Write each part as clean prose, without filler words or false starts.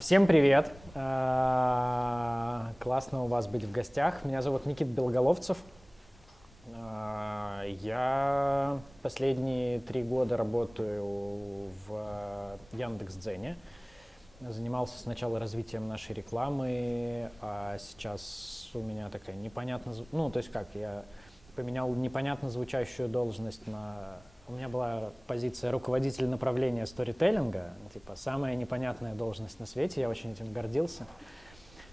Всем привет! Классно у вас быть в гостях. Меня зовут Никита Белоголовцев. Я последние 3 года работаю в Яндекс.Дзене. Занимался сначала развитием нашей рекламы, а сейчас у меня такая непонятно... я поменял непонятно звучащую должность на... У меня была позиция руководителя направления сторителлинга, типа самая непонятная должность на свете, я очень этим гордился.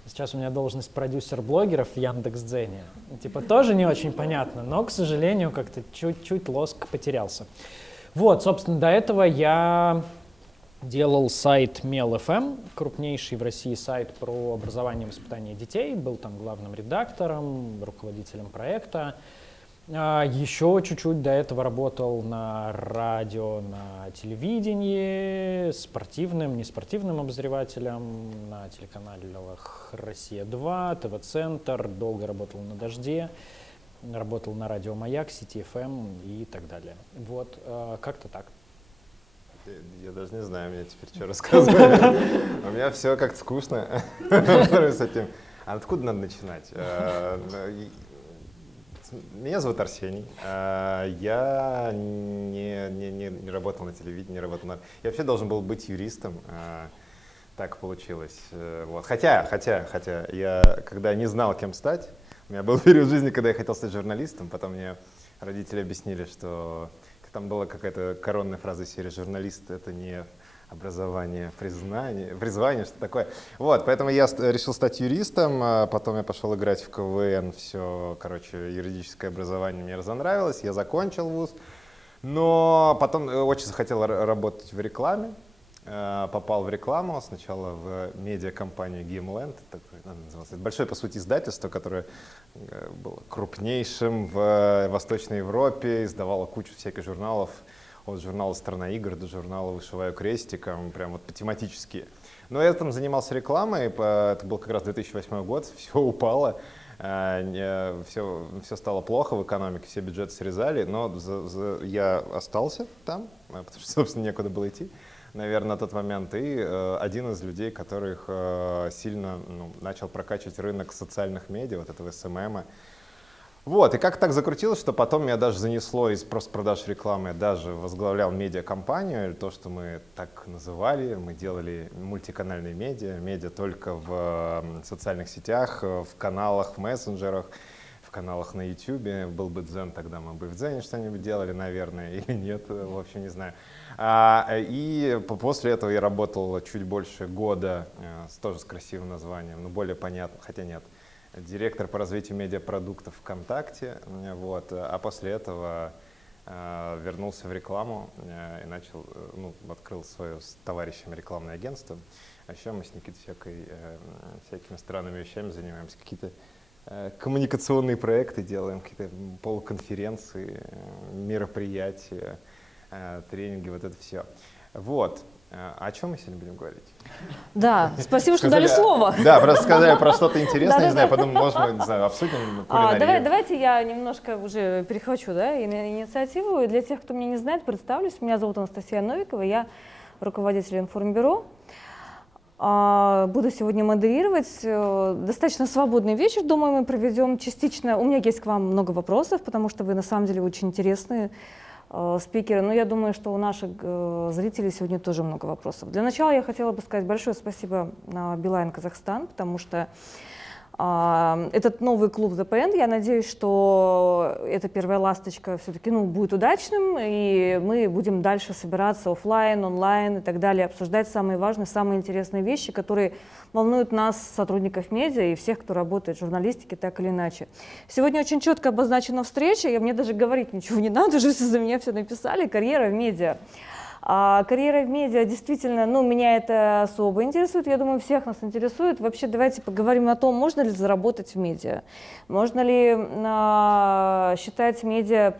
Сейчас у меня должность продюсер блогеров в Яндекс.Дзене. Типа тоже не очень понятно, но, к сожалению, как-то чуть-чуть лоск потерялся. Вот, собственно, до этого я делал сайт Мел.ФМ, крупнейший в России сайт про образование и воспитание детей, был там главным редактором, руководителем проекта. Еще чуть-чуть до этого работал на радио, на телевидении, спортивным, неспортивным обозревателем, на телеканалах «Россия-2», ТВ-центр, долго работал на «Дожде», работал на радио «Маяк», Сити ФМ и так далее. Вот, как-то так. Я даже не знаю, мне теперь что рассказывать. У меня все как-то скучно с этим. А откуда надо начинать? Меня зовут Арсений. Я не работал на телевидении, Я вообще должен был быть юристом. Так получилось. Вот. Хотя я, когда не знал, кем стать, у меня был период жизни, когда я хотел стать журналистом, потом мне родители объяснили, что там была какая-то коронная фраза из серии «Журналист — это не образование, призвание, что такое». Вот, поэтому я решил стать юристом, потом я пошел играть в КВН, все, юридическое образование мне разонравилось, я закончил вуз, но потом очень захотел работать в рекламе, попал в рекламу, сначала в медиакомпанию Гимленд, это большое, по сути, издательство, которое было крупнейшим в Восточной Европе, издавало кучу всяких журналов, от журнала «Страна игр» до журнала «Вышиваю крестиком», прям вот тематические. Но я там занимался рекламой, это был как раз 2008 год, все упало, все стало плохо в экономике, все бюджеты срезали, но я остался там, потому что, собственно, некуда было идти, наверное, на тот момент, и один из людей, которых сильно начал прокачивать рынок социальных медиа, вот этого СММа. Вот, и как так закрутилось, что потом меня даже занесло из просто продаж рекламы, я даже возглавлял медиакомпанию, или то, что мы так называли, мы делали мультиканальные медиа только в социальных сетях, в каналах, в мессенджерах, в каналах на YouTube. Был бы Дзен, тогда мы бы в Дзене что-нибудь делали, наверное, или нет, в общем, не знаю. И после этого я работал чуть больше года, тоже с красивым названием, но более понятно, хотя нет. Директор по развитию медиапродуктов ВКонтакте, вот, а после этого вернулся в рекламу и начал, открыл свое с товарищами рекламное агентство. А еще мы с Никитой всякими странными вещами занимаемся, какие-то коммуникационные проекты делаем, какие-то полуконференции, мероприятия, тренинги, вот это все. Вот. О чем мы сегодня будем говорить? Да, спасибо, что дали слово. Да, просто сказали про что-то интересное, не знаю, подумал, может, мы, не знаю, обсудим кулинарию. Давайте я немножко уже перехвачу, инициативу. И для тех, кто меня не знает, представлюсь. Меня зовут Анастасия Новикова, я руководитель информбюро. Буду сегодня модерировать. Достаточно свободный вечер, думаю, мы проведем частично. У меня есть к вам много вопросов, потому что вы на самом деле очень интересные спикеры, но я думаю, что у наших зрителей сегодня тоже много вопросов. Для начала я хотела бы сказать большое спасибо Билайн Казахстан, потому что этот новый клуб ЗПН, я надеюсь, что эта первая ласточка все-таки будет удачным, и мы будем дальше собираться офлайн, онлайн и так далее, обсуждать самые важные, самые интересные вещи, которые волнуют нас, сотрудников медиа и всех, кто работает в журналистике, так или иначе. Сегодня очень четко обозначена встреча, мне даже говорить ничего не надо, уже за меня все написали, карьера в медиа. Карьера в медиа действительно, меня это особо интересует, я думаю, всех нас интересует. Вообще давайте поговорим о том, можно ли заработать в медиа, можно ли считать медиа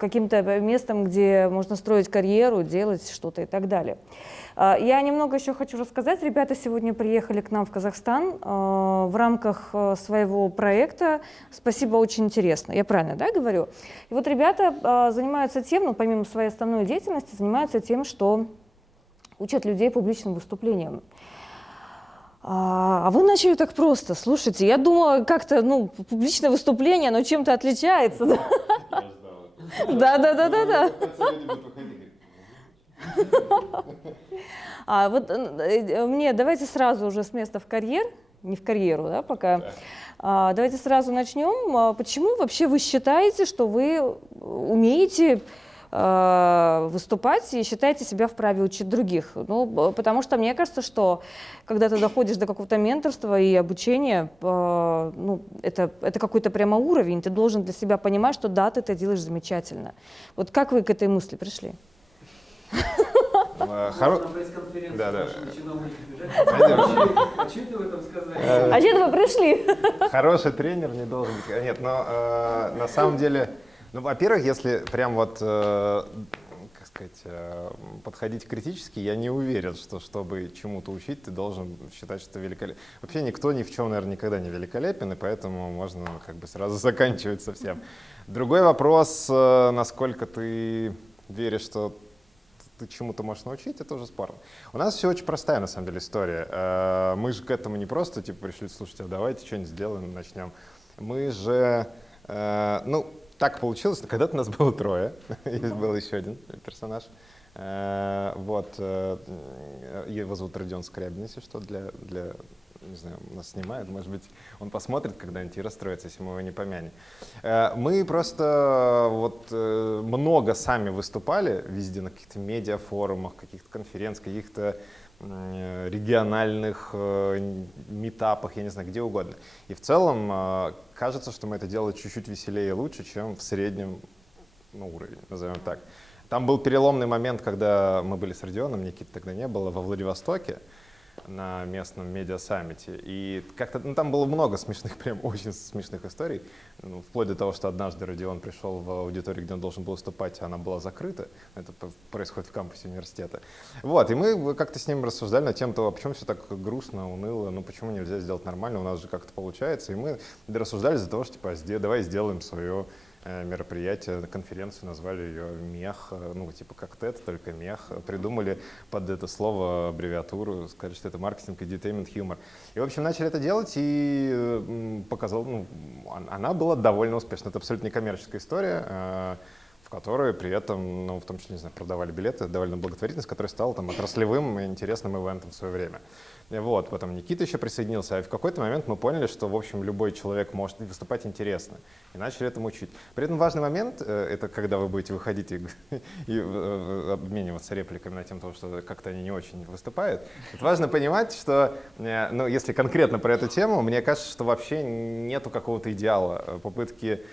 каким-то местом, где можно строить карьеру, делать что-то и так далее. Я немного еще хочу рассказать. Ребята сегодня приехали к нам в Казахстан в рамках своего проекта. Спасибо, очень интересно. Я правильно, да, говорю? И вот ребята занимаются тем, помимо своей основной деятельности, занимаются тем, что учат людей публичным выступлениям. А вы начали так просто. Слушайте, я думала, как-то, ну, публичное выступление, оно чем-то отличается. Да? Да. А вот мне давайте сразу уже с места в карьер, не в карьеру, да, пока. Давайте сразу начнем. Почему вообще вы считаете, что вы умеете выступать и считаете себя вправе учить других? Ну, потому что мне кажется, что когда ты доходишь до какого-то менторства и обучения, ну, это какой-то прямо уровень, ты должен для себя понимать, что да, ты это делаешь замечательно. Вот как вы к этой мысли пришли? Да. А что ты в этом сказали? А что вы пришли? Хороший тренер не должен быть. Нет, но на самом деле, ну, во-первых, если прям вот, как сказать, подходить критически, я не уверен, что чтобы чему-то учить, ты должен считать, что ты великолепен. Вообще никто ни в чем, наверное, никогда не великолепен, и поэтому можно как бы сразу заканчивать совсем. Другой вопрос, насколько ты веришь, что ты чему-то можешь научить, это уже спорно. У нас все очень простая, на самом деле, история. Мы же к этому не просто типа пришли, слушайте, а давайте что-нибудь сделаем, начнем. Мы же, ну, так получилось, что когда-то нас было трое, был еще один персонаж. Вот, его зовут Родион Скрябин, если что, для не знаю, нас снимает, может быть, он посмотрит когда-нибудь и расстроится, если мы его не помянем. Мы просто вот много сами выступали везде, на каких-то медиафорумах, каких-то конференциях, каких-то региональных митапах, я не знаю, где угодно. И в целом кажется, что мы это делали чуть-чуть веселее и лучше, чем в среднем, ну, уровень, назовем так. Там был переломный момент, когда мы были с Родионом, Никиты тогда не было, во Владивостоке, на местном медиа-саммите. И как-то, ну, там было много смешных, прям очень смешных историй. Ну, вплоть до того, что однажды Родион пришел в аудиторию, где он должен был выступать, а она была закрыта. Это происходит в кампусе университета. Вот, и мы как-то с ним рассуждали на тему того, а почему все так грустно, уныло, ну почему нельзя сделать нормально, у нас же как-то получается. И мы рассуждали за того, что типа, давай сделаем свое мероприятие, конференцию, назвали ее «Мех», ну, типа как TED, только «Мех». Придумали под это слово аббревиатуру, сказали, что это маркетинг, edutainment, humor. И, в общем, начали это делать, и показал, ну, она была довольно успешна. Это абсолютно некоммерческая история, в которой при этом, ну, в том числе, не знаю, продавали билеты, довольно благотворительность, которая стала там отраслевым и интересным ивентом в свое время. Вот, потом Никита еще присоединился, а в какой-то момент мы поняли, что, в общем, любой человек может выступать интересно, и начали этому учить. При этом важный момент, это когда вы будете выходить и обмениваться репликами на тему, что как-то они не очень выступают. Это важно понимать, что, ну, если конкретно про эту тему, мне кажется, что вообще нету какого-то идеала. Попытки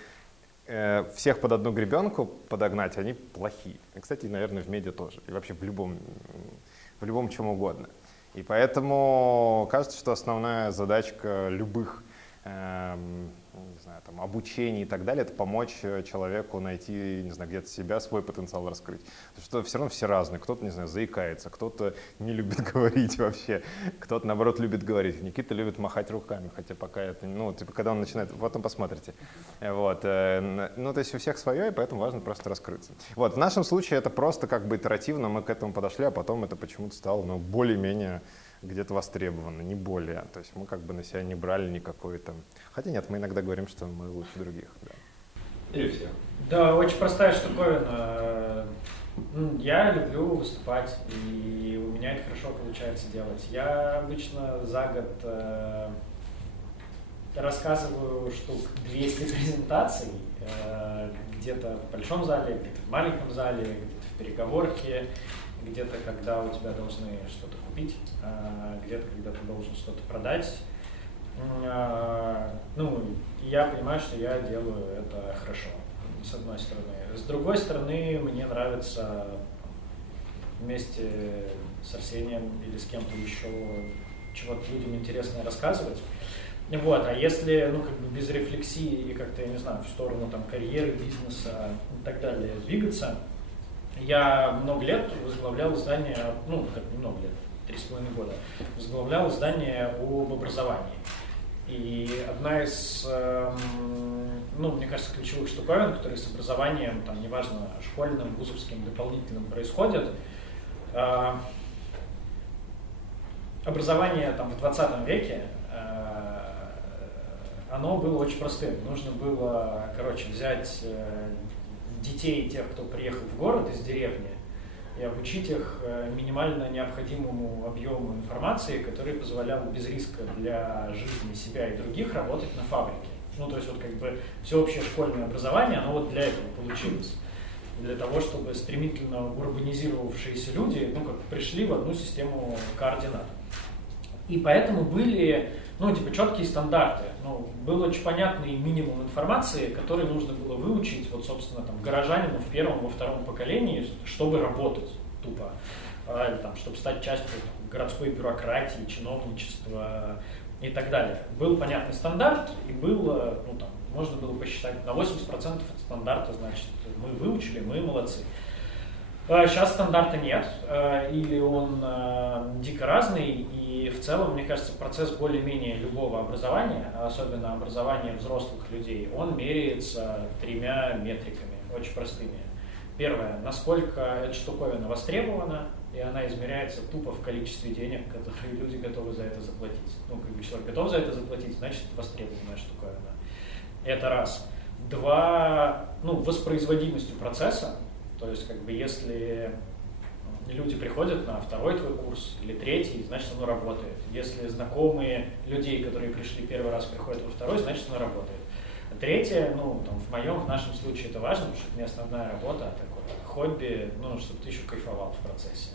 всех под одну гребенку подогнать, они плохие. И, кстати, наверное, в медиа тоже, и вообще в любом чем угодно. И поэтому кажется, что основная задачка любых не знаю, там, обучений и так далее — это помочь человеку найти, не знаю, где-то себя, свой потенциал раскрыть. Потому что все равно все разные. Кто-то, не знаю, заикается, кто-то не любит говорить вообще, кто-то, наоборот, любит говорить. Никита любит махать руками, хотя пока это, ну, типа, когда он начинает, потом посмотрите. Вот. Ну, то есть у всех свое, и поэтому важно просто раскрыться. Вот. В нашем случае это просто как бы итеративно мы к этому подошли, а потом это почему-то стало, ну, более-менее где-то востребовано, не более. То есть мы как бы на себя не брали никакой там... Хотя нет, мы иногда говорим, что мы лучше других. Да. Или все. Да, очень простая штуковина. Я люблю выступать, и у меня это хорошо получается делать. Я обычно за год рассказываю штук 200 презентаций, где-то в большом зале, где-то в маленьком зале, где-то в переговорке, где-то когда у тебя должны что-то купить, где-то когда ты должен что-то продать. Ну, я понимаю, что я делаю это хорошо, с одной стороны. С другой стороны, мне нравится вместе с Арсением или с кем-то еще чего-то людям интересное рассказывать. Вот, а если, ну, как бы без рефлексии и как-то, я не знаю, в сторону там карьеры, бизнеса и так далее двигаться, я много лет возглавлял издание, ну, как немного лет, 3,5 года, возглавлял издание об образовании. И одна из, ну, мне кажется, ключевых штуковин, которые с образованием, там, неважно, школьным, вузовским, дополнительным происходят, образование там, в 20 веке, оно было очень простым. Нужно было, взять детей, тех, кто приехал в город из деревни, и обучить их минимально необходимому объему информации, который позволял без риска для жизни себя и других работать на фабрике. Ну, то есть всеобщее школьное образование, оно вот для этого получилось. Для того, чтобы стремительно урбанизировавшиеся люди, пришли в одну систему координат. И поэтому были, четкие стандарты. Был очень понятный минимум информации, который нужно было выучить, собственно, горожанину в первом, во втором поколении, чтобы работать тупо, чтобы стать частью городской бюрократии, чиновничества и так далее. Был понятный стандарт, и было, можно было посчитать, на 80% от стандарта, значит, мы выучили, мы молодцы. Сейчас стандарта нет, или он дико разный, и в целом, мне кажется, процесс более-менее любого образования, особенно образования взрослых людей, он меряется 3 метриками, очень простыми. Первое, насколько эта штуковина востребована, и она измеряется тупо в количестве денег, которые люди готовы за это заплатить. Человек готов за это заплатить, значит, востребованная штуковина. Это раз. 2, воспроизводимостью процесса. То есть, если люди приходят на 2-й твой курс или 3-й, значит, оно работает. Если знакомые людей, которые пришли 1-й раз, приходят во 2-й, значит, оно работает. 3-е, в нашем случае это важно, потому что это не основная работа, а такое хобби, чтобы ты еще кайфовал в процессе.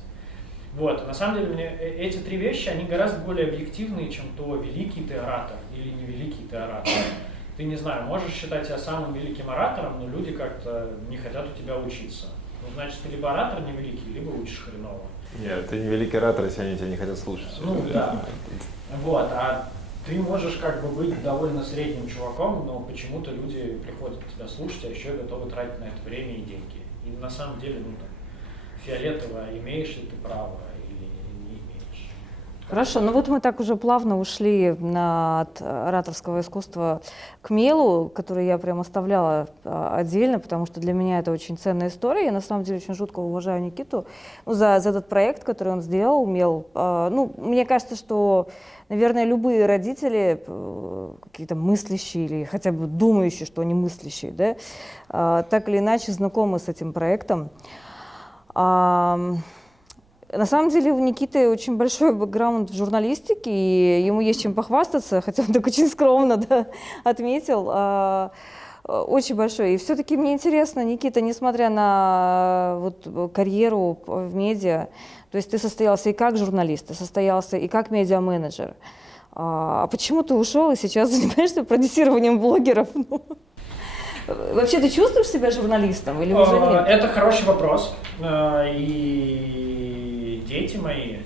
На самом деле, эти 3 вещи, они гораздо более объективные, чем то, великий ты оратор или невеликий ты оратор. Ты, не знаю, можешь считать себя самым великим оратором, но люди как-то не хотят у тебя учиться. Значит, ты либо оратор невеликий, либо учишь хреново. Нет, ты не великий оратор, если они тебя не хотят слушать. Да. А ты можешь быть довольно средним чуваком, но почему-то люди приходят тебя слушать, а еще и готовы тратить на это время и деньги. И на самом деле, фиолетово, имеешь ли ты право или не имеешь. Хорошо, мы так уже плавно ушли от ораторского искусства к мелу, который я прям оставляла отдельно, потому что для меня это очень ценная история. Я на самом деле очень жутко уважаю Никиту за этот проект, который он сделал, мел. Мне кажется, что, наверное, любые родители, какие-то мыслящие или хотя бы думающие, что они мыслящие, да, так или иначе знакомы с этим проектом. На самом деле у Никиты очень большой бэкграунд в журналистике, и ему есть чем похвастаться, хотя он так очень скромно отметил, очень большой. И все-таки мне интересно, Никита, несмотря на карьеру в медиа, то есть ты состоялся и как журналист, ты состоялся и как медиа-менеджер, а почему ты ушел и сейчас занимаешься продюсированием блогеров? Вообще ты чувствуешь себя журналистом или уже нет? Это хороший вопрос. И дети мои,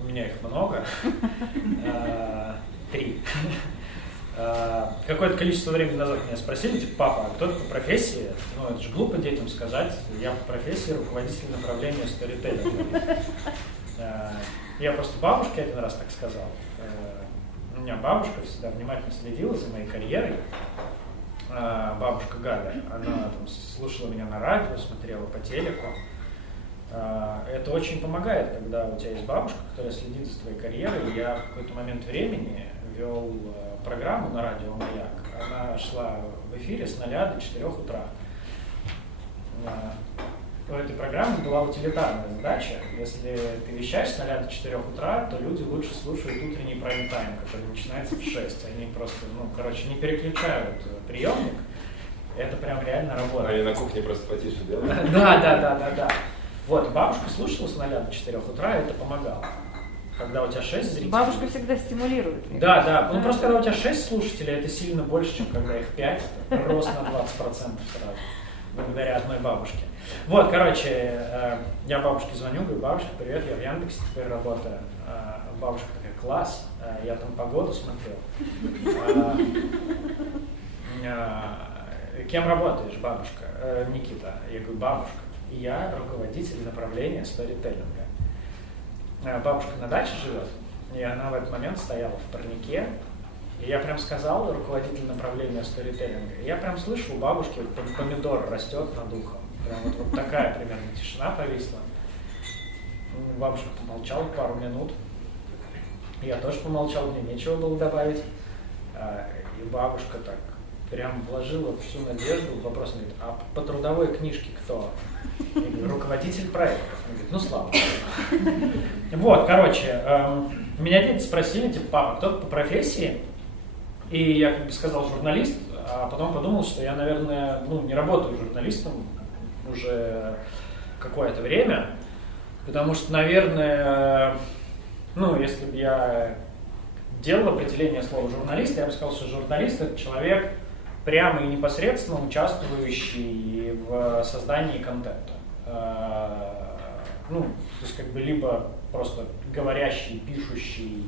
у меня их много, 3. Какое-то количество времени назад меня спросили, папа, а кто ты по профессии? Это же глупо детям сказать, я по профессии руководитель направления сторителлинга. Я просто бабушке один раз так сказал. У меня бабушка всегда внимательно следила за моей карьерой. Бабушка Галя, она слушала меня на радио, смотрела по телеку. Это очень помогает, когда у тебя есть бабушка, которая следит за твоей карьерой. Я в какой-то момент времени вел программу на радио «Маяк». Она шла в эфире с 0 до 4 утра. У этой программы была утилитарная задача. Если ты вещаешь с 0 до 4 утра, то люди лучше слушают утренний прайм-тайм, который начинается в 6. Они просто, не переключают приемник. Это прям реально работает. Они на кухне просто потише делают? Да. Бабушка слушала с 0 до 4 утра, и это помогало. Когда у тебя 6 зрителей... Бабушка всегда стимулирует. Да. Просто когда у тебя 6 слушателей, это сильно больше, чем когда их 5. Рост на 20% сразу. Благодаря одной бабушке. Я бабушке звоню, говорю, бабушка, привет, я в Яндексе теперь работаю. Бабушка такая, класс, я там погоду смотрел. Кем работаешь, бабушка? Никита. Я говорю, бабушка, я руководитель направления сторителлинга. Бабушка на даче живет, и она в этот момент стояла в парнике. И я прям сказал, руководитель направления сторителлинга, и я прям слышу, у бабушки помидор растет над ухом. Прям такая примерно тишина повисла. Бабушка помолчала пару минут, Я тоже помолчал, мне нечего было добавить. И бабушка так прям вложила всю надежду в вопрос, говорит, а по трудовой книжке кто? Я говорю, руководитель проектов. Он говорит, ну слава богу. Вот, короче, меня дети спросили, типа, папа, кто ты по профессии? И я как бы сказал журналист, а потом подумал, что я, наверное, не работаю журналистом уже какое-то время, потому что, наверное, если бы я делал определение слова журналист, я бы сказал, что журналист — это человек, прямо и непосредственно участвующий в создании контента. То есть как бы либо просто говорящий, пишущий,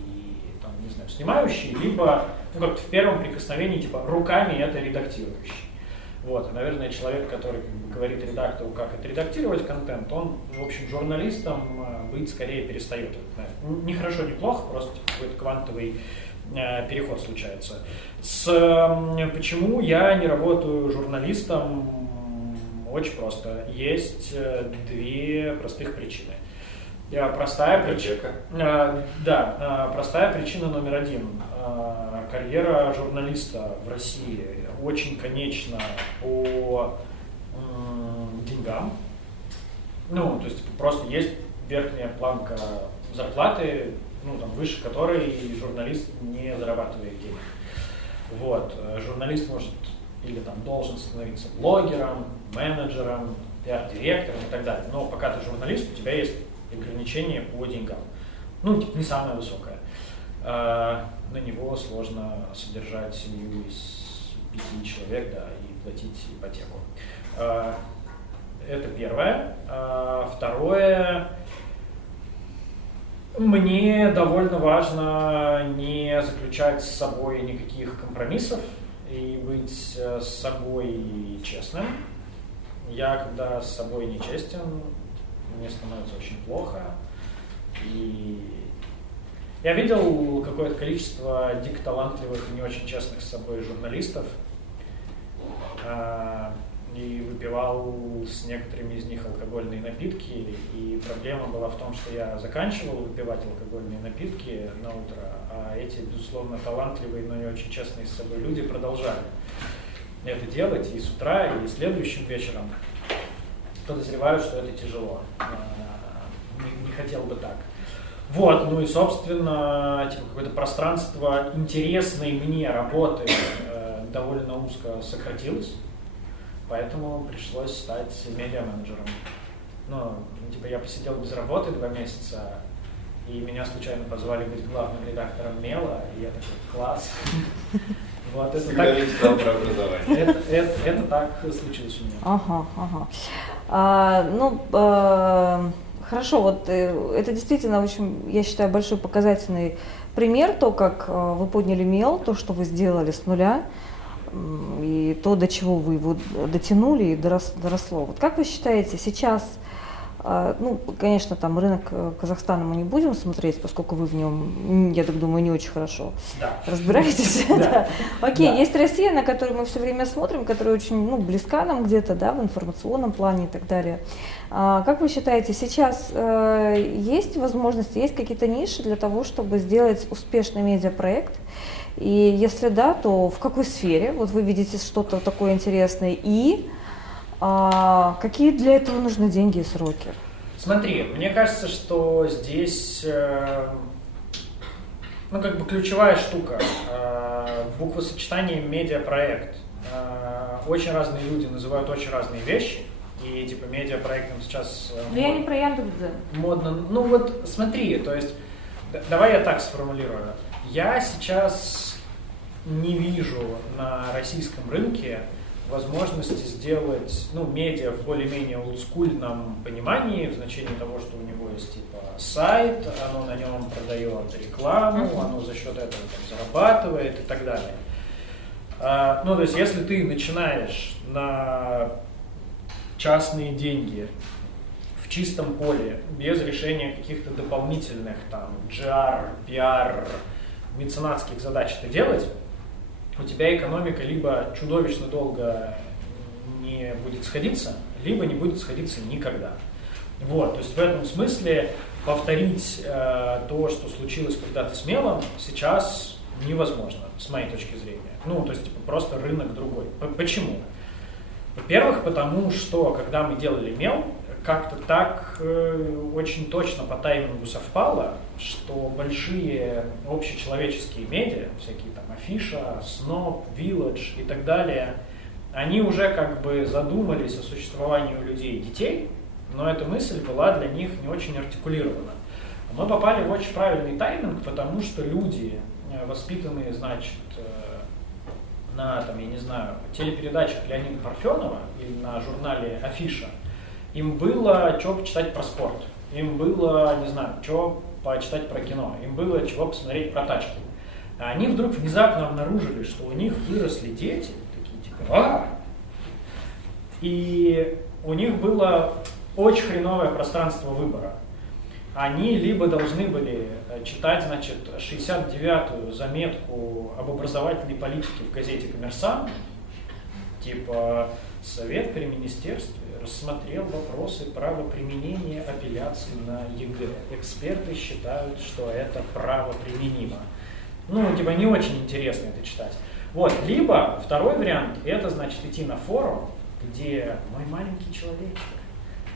там, не знаю, снимающий, либо как-то в первом прикосновении типа руками это редактирующий. Вот, и, наверное, человек, который как бы говорит редактору, как отредактировать контент, он, в общем, журналистом быть скорее перестает. Не хорошо, не плохо, просто типа, какой-то квантовый переход случается. Почему я не работаю журналистом? Очень просто. Есть две простых причины. Простая причина. Простая причина номер один. Карьера журналиста в России очень конечна по деньгам. То есть просто есть верхняя планка зарплаты, выше которой журналист не зарабатывает денег. Вот. Журналист может или там должен становиться блогером, менеджером, пиар-директором и так далее. Но пока ты журналист, у тебя есть ограничения по деньгам. Не самое высокое. На него сложно содержать семью из 5 человек, и платить ипотеку. Это первое. Второе. Мне довольно важно не заключать с собой никаких компромиссов и быть с собой честным. Я, когда с собой нечестен, мне становится очень плохо. И я видел какое-то количество дико талантливых и не очень честных с собой журналистов. И выпивал с некоторыми из них алкогольные напитки. И проблема была в том, что я заканчивал выпивать алкогольные напитки на утро, а эти, безусловно, талантливые, но не очень честные с собой люди продолжали это делать и с утра, и следующим вечером. Подозреваю, что это тяжело. Не хотел бы так. Вот, и, собственно, какое-то пространство интересной мне работы довольно узко сократилось. Поэтому пришлось стать медиа-менеджером. Я посидел без работы 2 месяца, и меня случайно позвали быть главным редактором «Мела», и я такой, класс. Вот, это так, про образование. Это так случилось у меня. Хорошо, вот это действительно очень, я считаю, большой показательный пример, то, как вы подняли «Мел», то, что вы сделали с нуля, и то, до чего вы его дотянули и доросло. Вот как вы считаете, сейчас, конечно, там рынок Казахстана мы не будем смотреть, поскольку вы в нем, я так думаю, не очень хорошо разбираетесь. Окей, есть Россия, на которую мы все время смотрим, которая очень близка нам где-то, в информационном плане и так далее. Как вы считаете, сейчас есть возможности, есть какие-то ниши для того, чтобы сделать успешный медиапроект? И если да, то в какой сфере? Вот вы видите что-то такое интересное. И какие для этого нужны деньги и сроки? Смотри, мне кажется, что здесь ключевая штука. Буквосочетание медиапроект. Очень разные люди называют очень разные вещи. И медиапроектом сейчас Я не про Яндекс.Дзен. Модно. Смотри, то есть, давай я так сформулирую. Я сейчас не вижу на российском рынке возможности сделать медиа в более-менее олдскульном понимании, в значении того, что у него есть сайт, оно на нем продает рекламу, оно за счет этого зарабатывает и так далее. То есть, если ты начинаешь на частные деньги в чистом поле, без решения каких-то дополнительных GR, PR, меценатских задач это делать, у тебя экономика либо чудовищно долго не будет сходиться, либо не будет сходиться никогда. Вот, то есть в этом смысле повторить то, что случилось когда-то с мелом, сейчас невозможно, с моей точки зрения. Ну, то есть, типа, просто рынок другой. Почему? Во-первых, потому что, когда мы делали мел, как-то так очень точно по таймингу совпало, что большие общечеловеческие медиа, всякие там Афиша, Сноб, Village и так далее, они уже как бы задумались о существовании у людей детей, но эта мысль была для них не очень артикулирована. Мы попали в очень правильный тайминг, потому что люди, воспитанные, значит, на, там, я не знаю, телепередачах Леонида Парфенова или на журнале Афиша, им было что почитать про спорт, им было, не знаю, что почитать про кино, им было чего посмотреть про тачки. А они вдруг внезапно обнаружили, что у них выросли дети, такие типа, и у них было очень хреновое пространство выбора. Они либо должны были читать, значит, 69-ю заметку об образовательной политике в газете «Коммерсант», типа «Совет при министерстве рассмотрел вопросы правоприменения апелляций на ЕГЭ. Эксперты считают, что это правоприменимо». Ну, типа, не очень интересно это читать. Вот, либо второй вариант, это, значит, идти на форум, где мой маленький человечек,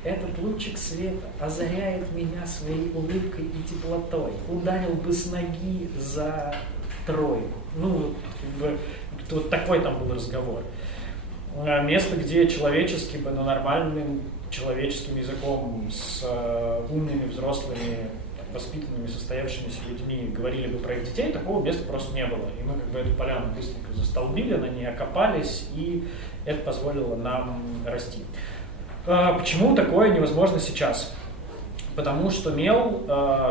этот лучик света озаряет меня своей улыбкой и теплотой. Ударил бы с ноги за тройку. Ну, вот такой там был разговор. Место, где человечески бы, но нормальным человеческим языком с умными, взрослыми, воспитанными, состоявшимися людьми говорили бы про их детей, такого места просто не было. И мы как бы эту поляну быстренько застолбили, на ней окопались, и это позволило нам расти. Почему такое невозможно сейчас? Потому что мел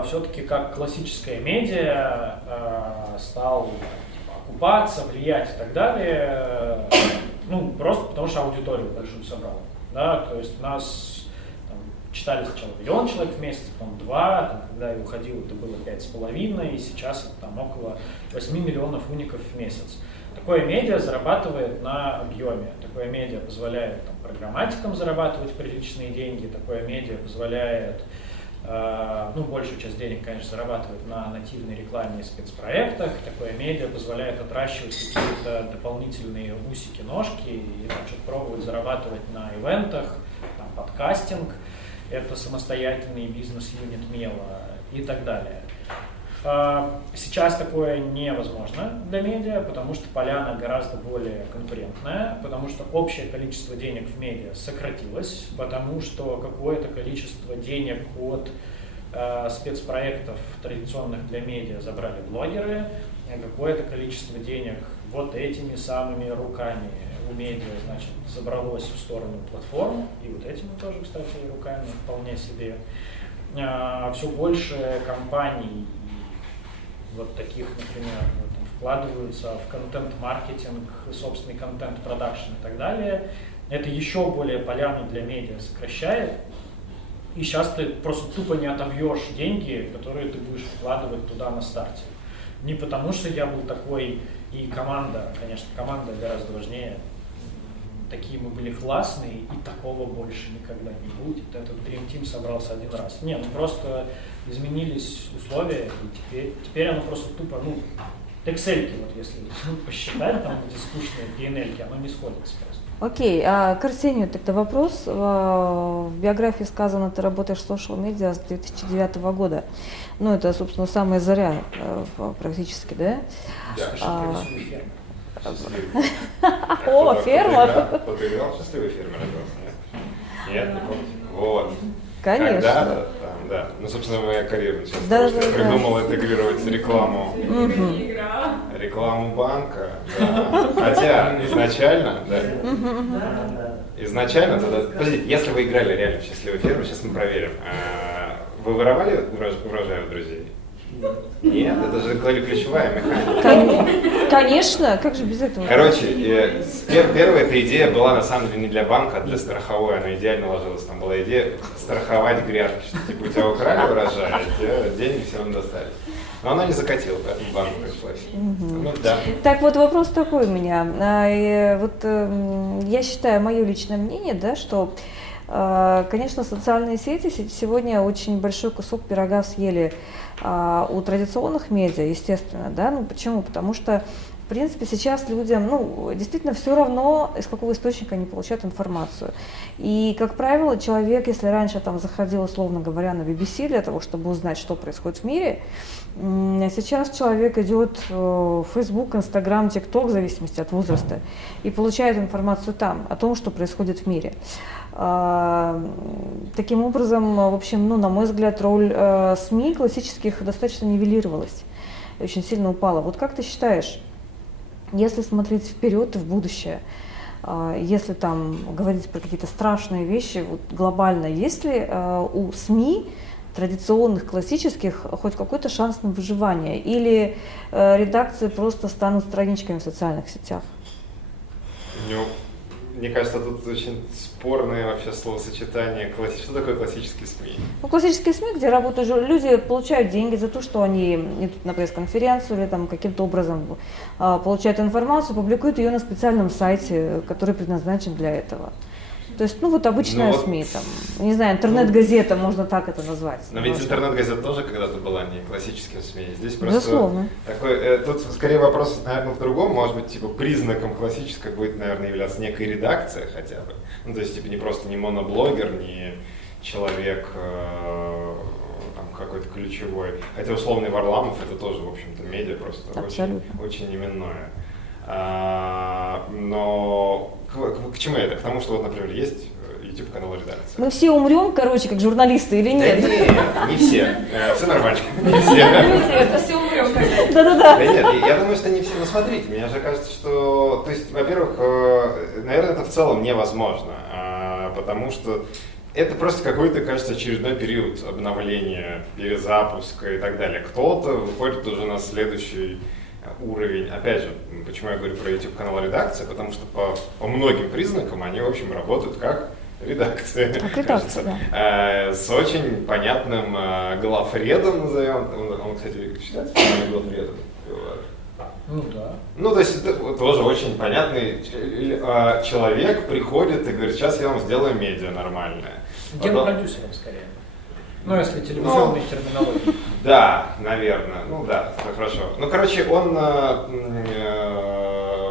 все-таки как классическая медиа стал типа, окупаться, влиять и так далее, ну, просто потому что аудиторию большую собрал. Да? То есть нас там, читали сначала 1 миллион человек в месяц, потом 2, там, когда я уходил, это было 5,5, и сейчас это там около 8 миллионов уников в месяц. Такое медиа зарабатывает на объеме, такое медиа позволяет там, программатикам зарабатывать приличные деньги, такое медиа позволяет, ну, большую часть денег, конечно, зарабатывать на нативной рекламе и спецпроектах, такое медиа позволяет отращивать какие-то дополнительные усики-ножки и значит, пробовать зарабатывать на ивентах, там, подкастинг, это самостоятельный бизнес-юнит мела и так далее. Сейчас такое невозможно для медиа, потому что поляна гораздо более конкурентная, потому что общее количество денег в медиа сократилось, потому что какое-то количество денег от спецпроектов традиционных для медиа забрали блогеры, а какое-то количество денег вот этими самыми руками у медиа, значит, забралось в сторону платформ, и вот этими тоже, кстати, руками вполне себе. Все больше компаний вот таких, например, там, вкладываются в контент-маркетинг, собственный контент-продакшн и так далее. Это еще более поляну для медиа сокращает. И сейчас ты просто тупо не отобьешь деньги, которые ты будешь вкладывать туда на старте. Не потому что я был такой, и команда, конечно, команда гораздо важнее. Такие мы были классные, и такого больше никогда не будет. Этот Dream Team собрался один раз. Нет, ну просто изменились условия, и теперь оно просто тупо, ну, Excel-ки, вот если посчитать, там эти скучные PNL-ки, оно не сходится просто. Окей, а к Арсению тогда вопрос. В биографии сказано, ты работаешь в social media с 2009 года. Ну, это, собственно, самая заря практически, да? О, фермер! Вот играл «Счастливый фермер». Нет, не помните? Вот. Конечно. Когда-то, там, да. Ну, собственно, моя карьера началась. Да, потому что я придумал интегрировать рекламу. Рекламу банка. Да. Хотя изначально, изначально, подождите, если вы играли реально в «Счастливый фермер», сейчас мы проверим. Вы воровали урожай у друзей? Нет, это же ключевая механика. Конечно, как же без этого? Короче, первая эта идея была на самом деле не для банка, а для страховой. Она идеально ложилась. Там была идея страховать грядки, что типа у тебя украли урожай, а тебе денег все равно достали. Но она не закатила, поэтому банку пришлось. Ну, да. Так вот вопрос такой у меня. Вот я считаю, мое личное мнение, да, что Конечно, социальные сети сегодня очень большой кусок пирога съели у традиционных медиа, естественно, да, ну почему? Потому что, в принципе, сейчас людям, ну, действительно все равно, из какого источника они получают информацию. И, как правило, человек, если раньше там заходил, условно говоря, на BBC для того, чтобы узнать, что происходит в мире, сейчас человек идет в Facebook, Instagram, TikTok, в зависимости от возраста, и получает информацию там о том, что происходит в мире. Таким образом, в общем, ну, на мой взгляд, роль СМИ классических достаточно нивелировалась, очень сильно упала. Вот как ты считаешь, если смотреть вперед и в будущее, если там говорить про какие-то страшные вещи, вот глобально, есть ли у СМИ традиционных, классических, хоть какой-то шанс на выживание? Или редакции просто станут страничками в социальных сетях? Ну, мне кажется, тут очень спорное вообще словосочетание. Что такое классические СМИ? Ну, классические СМИ, где работают люди, получают деньги за то, что они идут на пресс-конференцию или там каким-то образом получают информацию, публикуют ее на специальном сайте, который предназначен для этого. То есть, ну вот обычная СМИ, там, не знаю, интернет-газета, можно так это назвать. Но ведь интернет-газета тоже когда-то была не классическим СМИ. Здесь просто безусловно. Такой, тут скорее вопрос, наверное, в другом. Может быть, типа признаком классической будет, наверное, являться некая редакция хотя бы. Ну, то есть, типа, не просто не моноблогер, не человек там, какой-то ключевой. Хотя условный Варламов это тоже, в общем-то, медиа просто очень, очень именное. Но к чему это? К тому, что вот, например, есть YouTube-канал редакции. Мы все умрем, короче, как журналисты или нет? Да нет, не все. Все нормально. Не все. Это все умрем. Да-да-да. Да нет, я думаю, что не все. Ну смотрите, мне же кажется, что, то есть, во-первых, наверное, это в целом невозможно, потому что это просто какой-то, кажется, очередной период обновления, перезапуска и так далее. Кто-то выходит уже на следующий уровень. Опять же, почему я говорю про YouTube-канал редакция, потому что по многим признакам они, в общем, работают как редакция, кажется, да. С очень понятным главредом, назовем. Он, кстати, считается главредом. Ну да. Ну, то есть это тоже очень понятный человек приходит и говорит, сейчас я вам сделаю медиа нормальное. Генпродюсером скорее. Ну, если телевизионные терминологии. Да, наверное. Ну да, хорошо. Ну, короче, он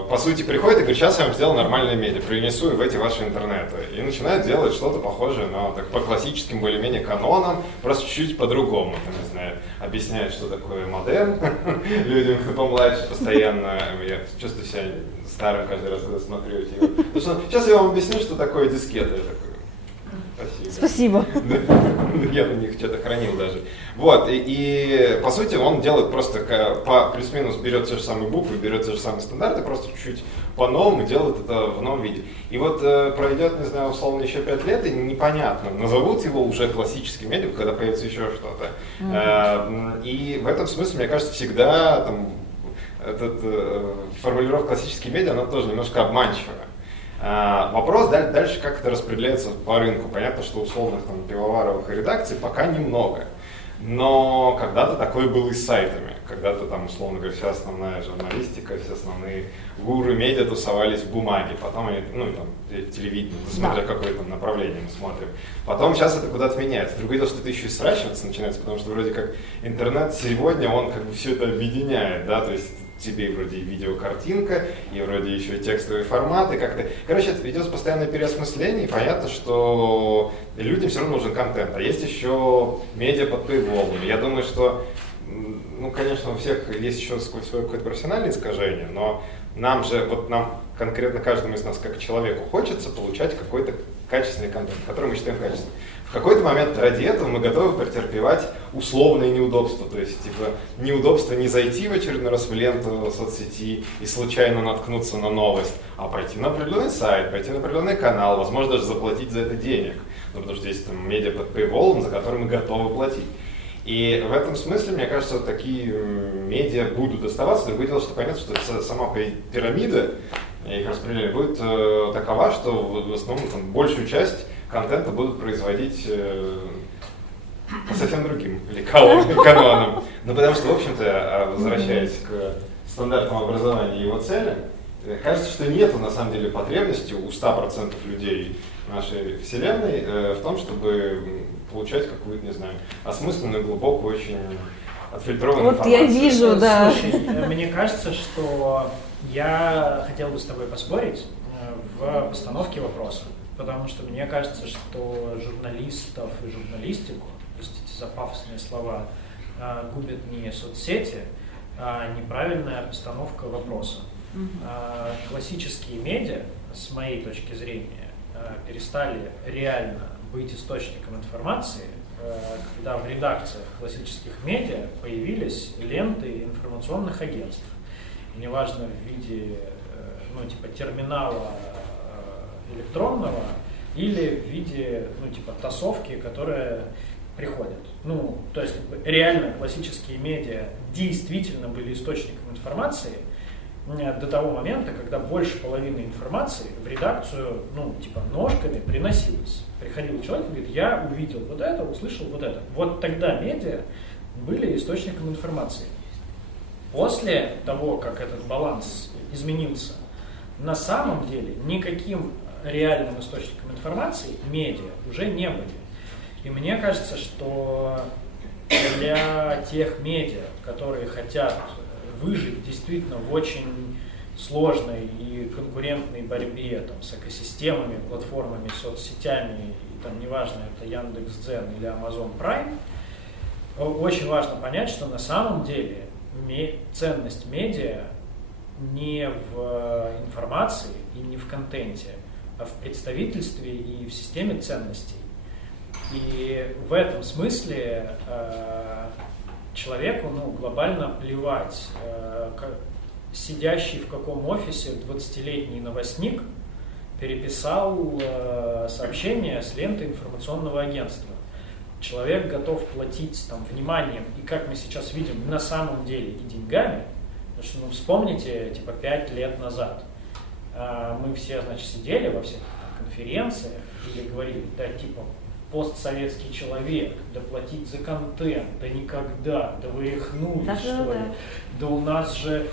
по сути приходит и говорит, сейчас я вам сделаю нормальное медиа, принесу в эти ваши интернеты. И начинает делать что-то похожее на так, по классическим более-менее канонам, просто чуть-чуть по-другому. Там, не знаю, объясняет, что такое модем людям, кто помладше постоянно. Я чувствую себя старым каждый раз, когда смотрю эти. Потому что сейчас я вам объясню, что такое дискета. Я такой, спасибо. Я на них что-то хранил даже. Вот, и по сути он делает просто плюс-минус, берет те же самые буквы, берет те же самые стандарты, просто чуть-чуть по-новому делает это в новом виде. И вот пройдет, не знаю, условно еще 5 лет, и непонятно, назовут его уже классическим медиа, когда появится еще что-то. И в этом смысле, мне кажется, всегда там, формулировка классический медиа, она тоже немножко обманчивая. Вопрос дальше, как это распределяется по рынку. Понятно, что условных там, пивоваровых редакций пока немного. Но когда-то такое было и с сайтами. Когда-то там, условно говоря, вся основная журналистика, все основные гуру медиа тусовались в бумаге. Потом они, ну, там, в телевидении, смотря какое там направление мы смотрим. Потом сейчас это куда-то меняется. Другое дело, что это еще и сращиваться начинается, потому что вроде как интернет сегодня, он как бы все это объединяет, да, то есть тебе вроде и видеокартинка, и вроде еще и текстовые форматы как-то. Короче, это ведется постоянное переосмысление, и понятно, что людям все равно нужен контент. А есть еще медиа под пейволом. Я думаю, что, ну, конечно, у всех есть еще свое какое-то профессиональное искажение, но нам же, вот нам конкретно каждому из нас, как человеку, хочется получать какой-то качественный контент, который мы считаем качественным. В какой-то момент ради этого мы готовы претерпевать условные неудобства, то есть типа неудобство не зайти в очередной раз в ленту соцсети и случайно наткнуться на новость, а пойти на определенный сайт, пойти на определенный канал, возможно даже заплатить за это денег, ну, потому что есть там медиа под paywall, за который мы готовы платить. И в этом смысле, мне кажется, такие медиа будут оставаться. Другое дело, что понятно, что сама пирамида их распределения будет такова, что в основном там, большую часть контента будут производить по совсем другим лекалам, канонам. Ну, потому что, в общем-то, возвращаясь к стандартам образования и его целям, кажется, что нету, на самом деле, потребности у 100% людей нашей вселенной в том, чтобы получать какую-то, не знаю, осмысленную, глубокую, очень отфильтрованную Вот информацию. я вижу, да. Слушай, мне кажется, что я хотел бы с тобой поспорить в постановке вопроса, потому что мне кажется, что журналистов и журналистику, простите за пафосные слова, губят не соцсети, а неправильная постановка вопроса. Классические медиа, с моей точки зрения, перестали реально быть источником информации, когда в редакциях классических медиа появились ленты информационных агентств. И неважно в виде ну, типа, терминала электронного или в виде ну, типа, тасовки, которая приходит. Ну, то есть как бы, реально классические медиа действительно были источником информации до того момента, когда больше половины информации в редакцию, ну, типа, ножками приносилось. Приходил человек и говорит, я увидел вот это, услышал вот это. Вот тогда медиа были источником информации. После того, как этот баланс изменился, на самом деле никаким реальным источником информации медиа уже не были. И мне кажется, что для тех медиа, которые хотят выжить действительно в очень сложной и конкурентной борьбе там, с экосистемами, платформами, соцсетями, и, там, неважно, это Яндекс.Дзен или Amazon Prime, очень важно понять, что на самом деле ценность медиа не в информации и не в контенте, а в представительстве и в системе ценностей. И в этом смысле человеку ну, глобально плевать, сидящий в каком офисе 20-летний новостник переписал сообщение с ленты информационного агентства. Человек готов платить там, вниманием и, как мы сейчас видим, на самом деле и деньгами. Потому что, ну, вспомните, типа 5 лет назад мы все, значит, сидели во всех конференциях или говорили, да, типа, постсоветский человек, да платить за контент, да никогда, да вы рехнулись, что ли, да у нас же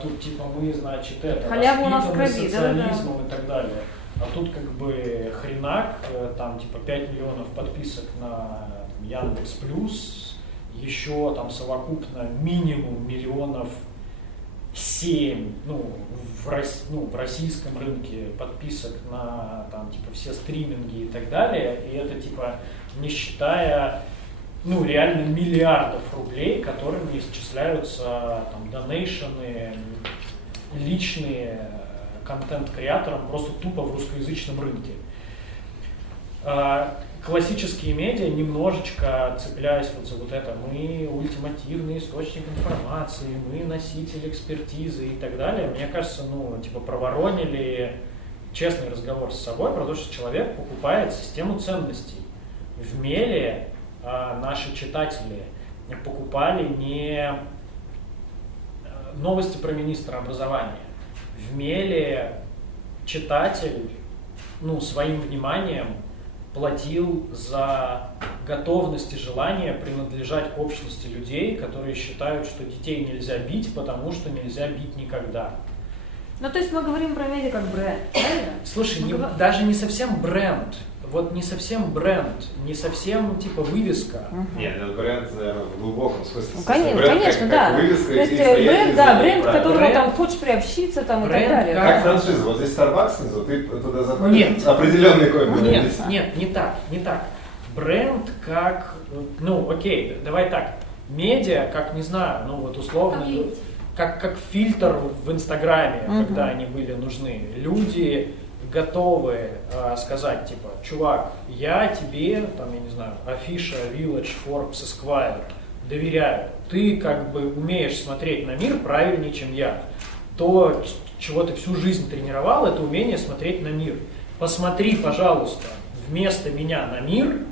тут типа мы, значит, это, халяву у нас в воспитаны крови, социализмом и так далее. А тут как бы хренак, там типа 5 миллионов подписок на Яндекс.Плюс, еще там совокупно минимум миллионов 7, ну, в российском рынке подписок на там, типа, все стриминги и так далее, и это типа не считая ну, реально миллиардов рублей, которыми исчисляются там, донейшены личные контент-креаторам просто тупо в русскоязычном рынке. Классические медиа, немножечко цепляясь вот за вот это, мы ультимативный источник информации, мы носитель экспертизы и так далее, мне кажется, ну, типа, проворонили честный разговор с собой про то, что человек покупает систему ценностей. В Меле наши читатели покупали не новости про министра образования. В Меле читатель, ну, своим вниманием платил за готовность и желание принадлежать к общности людей, которые считают, что детей нельзя бить, потому что нельзя бить никогда. Ну, то есть мы говорим про медиа как бренд, правильно? Слушай, даже не совсем бренд. Вот не совсем бренд, не совсем типа вывеска. Нет, это бренд, наверное, в глубоком смысле. Ну, конечно, бренд, конечно, как да. Вывеска, то есть и бренд, да, бренд, к правильно. которому Бренд. там хочешь приобщиться там, и так Бренд далее. Как да. франшиза. Вот здесь Starbucks внизу, ты туда заходишь, Нет. определенный кофе. Нет, не так. Бренд как, ну окей, давай так, медиа, как, не знаю, ну вот условно, как фильтр в Инстаграме, когда они были нужны. Люди готовы сказать, типа, чувак, я тебе, там, я не знаю, Афиша, Village, Forbes, Esquire доверяю. Ты как бы умеешь смотреть на мир правильнее, чем я. То, чего ты всю жизнь тренировал, это умение смотреть на мир. Посмотри, пожалуйста, вместо меня на мир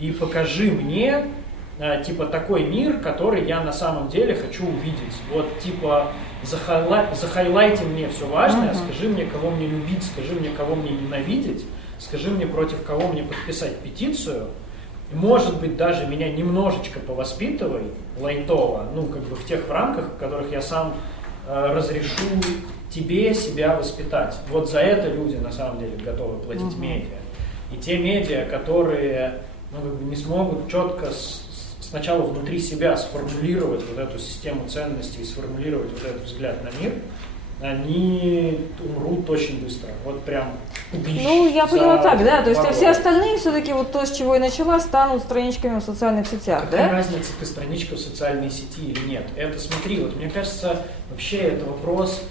и покажи мне, типа, такой мир, который я на самом деле хочу увидеть. Вот, типа, захайлайте мне все важное, скажи мне, кого мне любить, скажи мне, кого мне ненавидеть, скажи мне, против кого мне подписать петицию. Может быть, даже меня немножечко повоспитывай, лайтово, ну, как бы в тех рамках, в которых я сам разрешу тебе себя воспитать. Вот за это люди, на самом деле, готовы платить медиа. И те медиа, которые ну, как бы не смогут четко сначала внутри себя сформулировать вот эту систему ценностей и сформулировать вот этот взгляд на мир, они умрут очень быстро. Вот прям. Ну, я поняла так, да. То есть пару все лет. остальные все-таки вот то, с чего я начала, станут страничками в социальных сетях, Какая да? разница, ты страничка в социальной сети или нет? Это смотри, вот мне кажется, вообще это вопрос,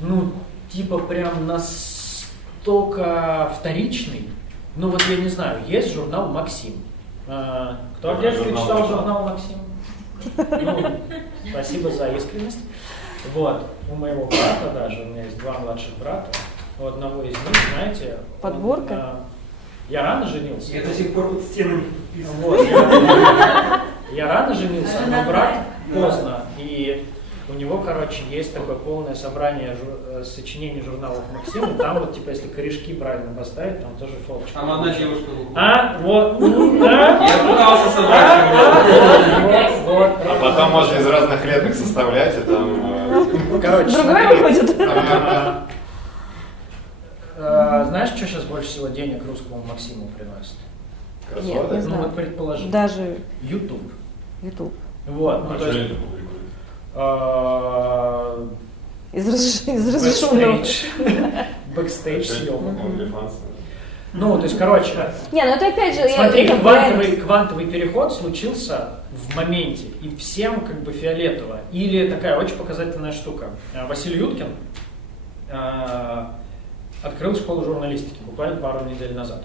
ну, типа прям настолько вторичный. Ну вот я не знаю, есть журнал «Максим». Кто в детстве читал журнал «Максим»? Ну, спасибо за искренность. Вот, у моего брата даже, у меня есть 2 младших брата, у одного из них, знаете... Подборка? Я рано женился. Я до сих пор под стенами. Вот, я рано женился, а мой брат поздно, и у него, короче, есть такое полное собрание сочинений журналов «Максим», и там вот, типа, если корешки правильно поставить, там тоже фоточка. Там одна девушка. Вот, да. Я пытался собрать. Вот. А потом можно из разных летных составлять, и там... Короче, Другой смотри. выходит. Знаешь, что сейчас больше всего денег русскому «Максиму» приносит? Нет, не Ну знаю. вот предположи. Даже YouTube. YouTube. Вот, ну то есть... Из разрешенного. Бэкстейдж съемок. Ну, то есть, короче, Не, ну это опять же... смотри, это бренд. квантовый переход случился в моменте, и всем как бы фиолетово. Или такая очень показательная штука. Василий Юткин открыл школу журналистики буквально пару недель назад.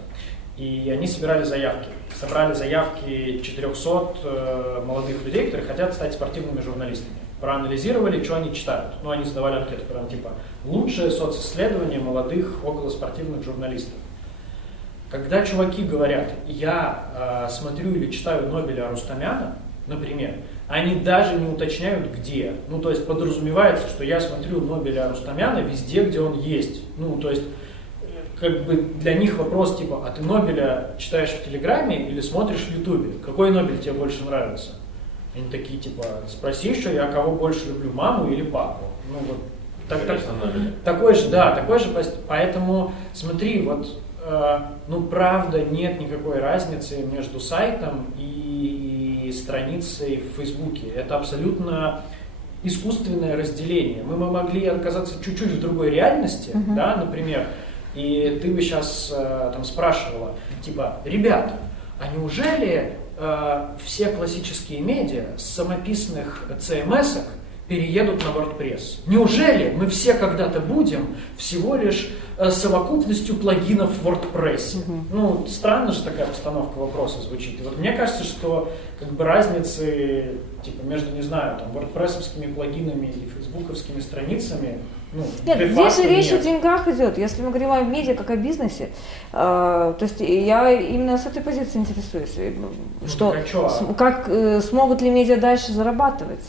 И они собирали заявки. Собрали заявки 400 молодых людей, которые хотят стать спортивными журналистами. Проанализировали, что они читают. Ну, они задавали анкету, прям типа лучшее социсследование молодых околоспортивных журналистов. Когда чуваки говорят, я смотрю или читаю Нобеля Рустамяна, например, они даже не уточняют, где. Ну, то есть подразумевается, что я смотрю Нобеля Рустамяна везде, где он есть. Ну, то есть, как бы для них вопрос типа, а ты Нобеля читаешь в Телеграме или смотришь в Ютубе? Какой Нобель тебе больше нравится? Они такие, типа, спроси еще, я кого больше люблю, маму или папу? Ну, вот, такой же, да, такой же, поэтому, смотри, вот, ну, правда, нет никакой разницы между сайтом и страницей в Фейсбуке. Это абсолютно искусственное разделение. Мы могли оказаться чуть-чуть в другой реальности, да, например, и ты бы сейчас там спрашивала, типа, ребята, а неужели все классические медиа с самописных CMS-ок переедут на WordPress? Неужели мы все когда-то будем всего лишь совокупностью плагинов в WordPress? Ну, странно же такая постановка вопроса звучит. И вот мне кажется, что как бы разницы типа между, не знаю, там, WordPress-овскими плагинами и фейсбуковскими страницами, ну, Нет, де здесь факто же речь нет. о деньгах идет. Если мы говорим о медиа как о бизнесе, то есть я именно с этой позиции интересуюсь. Что, так а чё? как смогут ли медиа дальше зарабатывать?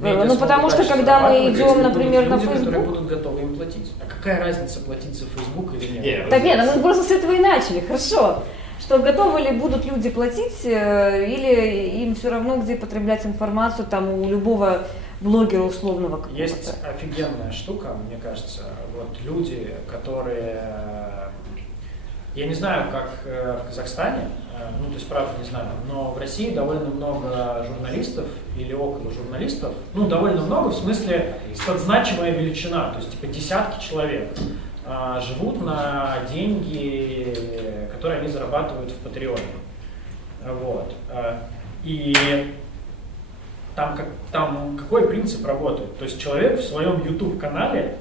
Медиа Ну, потому смогут что дальше когда мы зарабатывать, идем, если например, будут на люди, которые Facebook. будут готовы им платить. А какая разница, платить за Facebook или нет? Так нет, мы просто с этого и начали. Хорошо. Что готовы ли будут люди платить, или им все равно, где потреблять информацию, там у любого блогера условного какого-то. Есть офигенная штука, мне кажется, вот люди, которые, я не знаю, как в Казахстане, ну то есть правда не знаю, но в России довольно много журналистов или около журналистов, ну довольно много в смысле статзначимая величина, то есть типа десятки человек живут на деньги, которые они зарабатывают в Патреоне. Вот. И там какой принцип работает? То есть человек в своем YouTube-канале,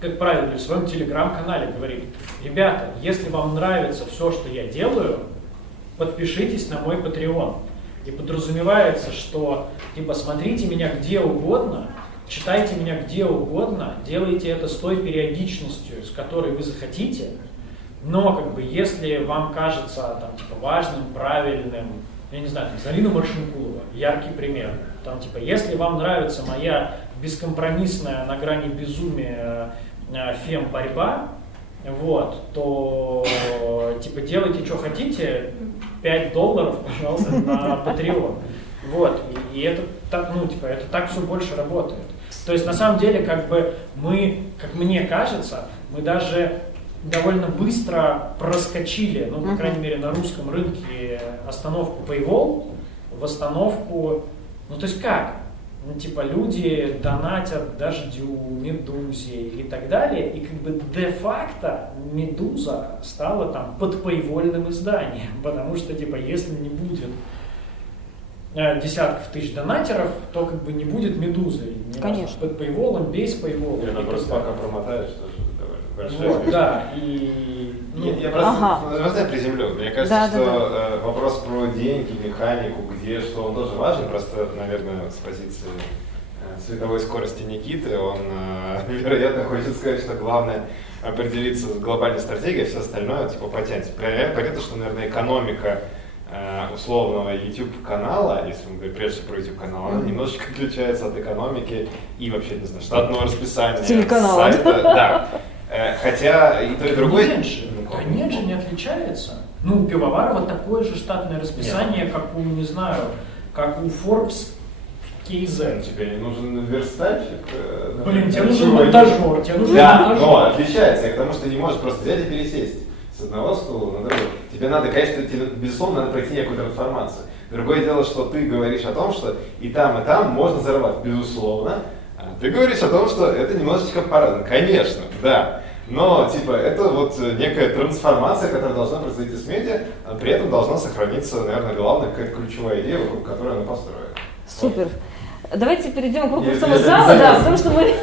как правило, или в своем Telegram-канале говорит, ребята, если вам нравится все, что я делаю, подпишитесь на мой Patreon. И подразумевается, что типа смотрите меня где угодно, читайте меня где угодно, делайте это с той периодичностью, с которой вы захотите, но как бы если вам кажется там, типа, важным, правильным, я не знаю, там, Залина Маршинкулова, яркий пример, там, типа, если вам нравится моя бескомпромиссная на грани безумия фем-борьба, вот, то типа делайте, что хотите, $5, пожалуйста, на Patreon. Вот, и это так, ну, типа, это так все больше работает. То есть, на самом деле, как бы мы, как мне кажется, мы даже довольно быстро проскочили, ну, по крайней мере, на русском рынке остановку Paywall в остановку, ну, то есть как? Ну, типа, люди донатят Дождю, Медузе и так далее, и как бы де-факто Медуза стала там подпейвольным изданием, потому что, типа, если не будет десятков тысяч донатеров, то как бы не будет Медузы. Конечно. Под пейволом, без пейвола. Она просто пока промотаешь, тоже довольно большая. Вот, да, и... ну, Я просто, Ага. можно я приземлю? Мне кажется, Да, что вопрос про деньги, механику, где, что, он тоже важен. Просто, наверное, с позиции световой скорости Никиты, он, вероятно, хочет сказать, что главное определиться с глобальной стратегией, все остальное, типа, потянется. Понятно, что, наверное, экономика условного YouTube-канала, если мы говорим прежде всего про YouTube-канал, она немножечко отличается от экономики и вообще, не знаю, штатного расписания Телеканала. сайта. Да. Хотя и то, и другое... Нет же, конечно, не отличается. Ну, у Пивоварова такое же штатное расписание, как у, не знаю, как у Forbes KZ. Тебе не нужен верстальщик? Блин, тебе нужен монтажер, тебе нужен Да, монтажер. но отличается, потому что ты не можешь просто взять и пересесть с одного стула на другой. Тебе надо, конечно, безусловно, надо пройти некую трансформацию. Другое дело, что ты говоришь о том, что и там можно зарабатывать, безусловно. А ты говоришь о том, что это немножечко по-разному. Конечно, да. Но, типа, это вот некая трансформация, которая должна произойти с медиа, а при этом должна сохраниться, наверное, главная какая-то ключевая идея, вокруг которой она построена. Супер. Давайте перейдем к вопросам Я из зала, да, обязательно. потому что мы...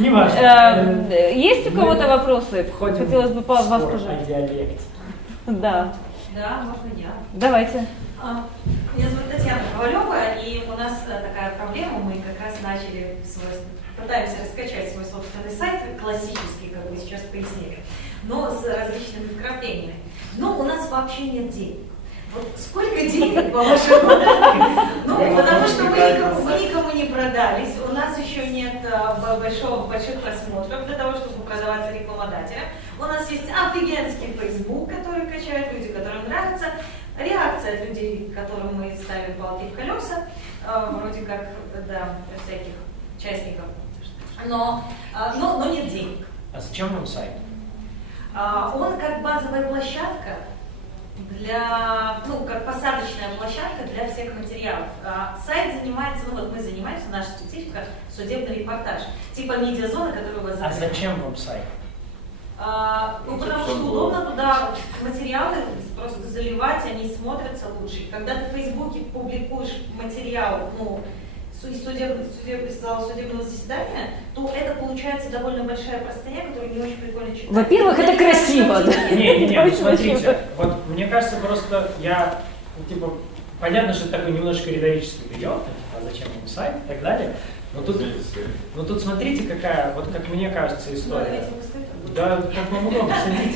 Неважно. Есть у кого-то вопросы? Входим Хотелось бы по в вас спор тоже. о диалекте. Да, Да, можно я. давайте. Меня зовут Татьяна Ковалева, и у нас такая проблема, мы как раз начали пытаемся раскачать свой собственный сайт, классический, как вы сейчас пояснили, но с различными вкраплениями. Но у нас вообще нет денег. Вот сколько денег, по-вашему? Ну, потому что мы никому не продались, у нас еще нет больших просмотров для того, чтобы продаваться рекламодателям. У нас есть офигенский Facebook, который качают люди, которым нравится. Реакция от людей, которым мы ставим палки в колеса, вроде как, да, всяких частников. Но нет денег. А зачем вам сайт? Он как базовая площадка для, ну, как посадочная площадка для всех материалов. Сайт занимается, ну вот мы занимаемся, наша специфика, судебный репортаж. Типа медиазона, которую у вас А закрыта. зачем вам сайт? Ну, потому что удобно туда материалы просто заливать, они смотрятся лучше. Когда ты в Фейсбуке публикуешь материал, ну, из судебного заседания, то это получается довольно большая простыня, которую не очень прикольно читать. Во-первых, это красиво, да? Не, ну смотрите, вот мне кажется, просто я, типа, понятно, что это такой немножко риторический прием, а зачем вам сайт и так далее, но тут смотрите, какая, вот как мне кажется, история. Да, как вам удобно,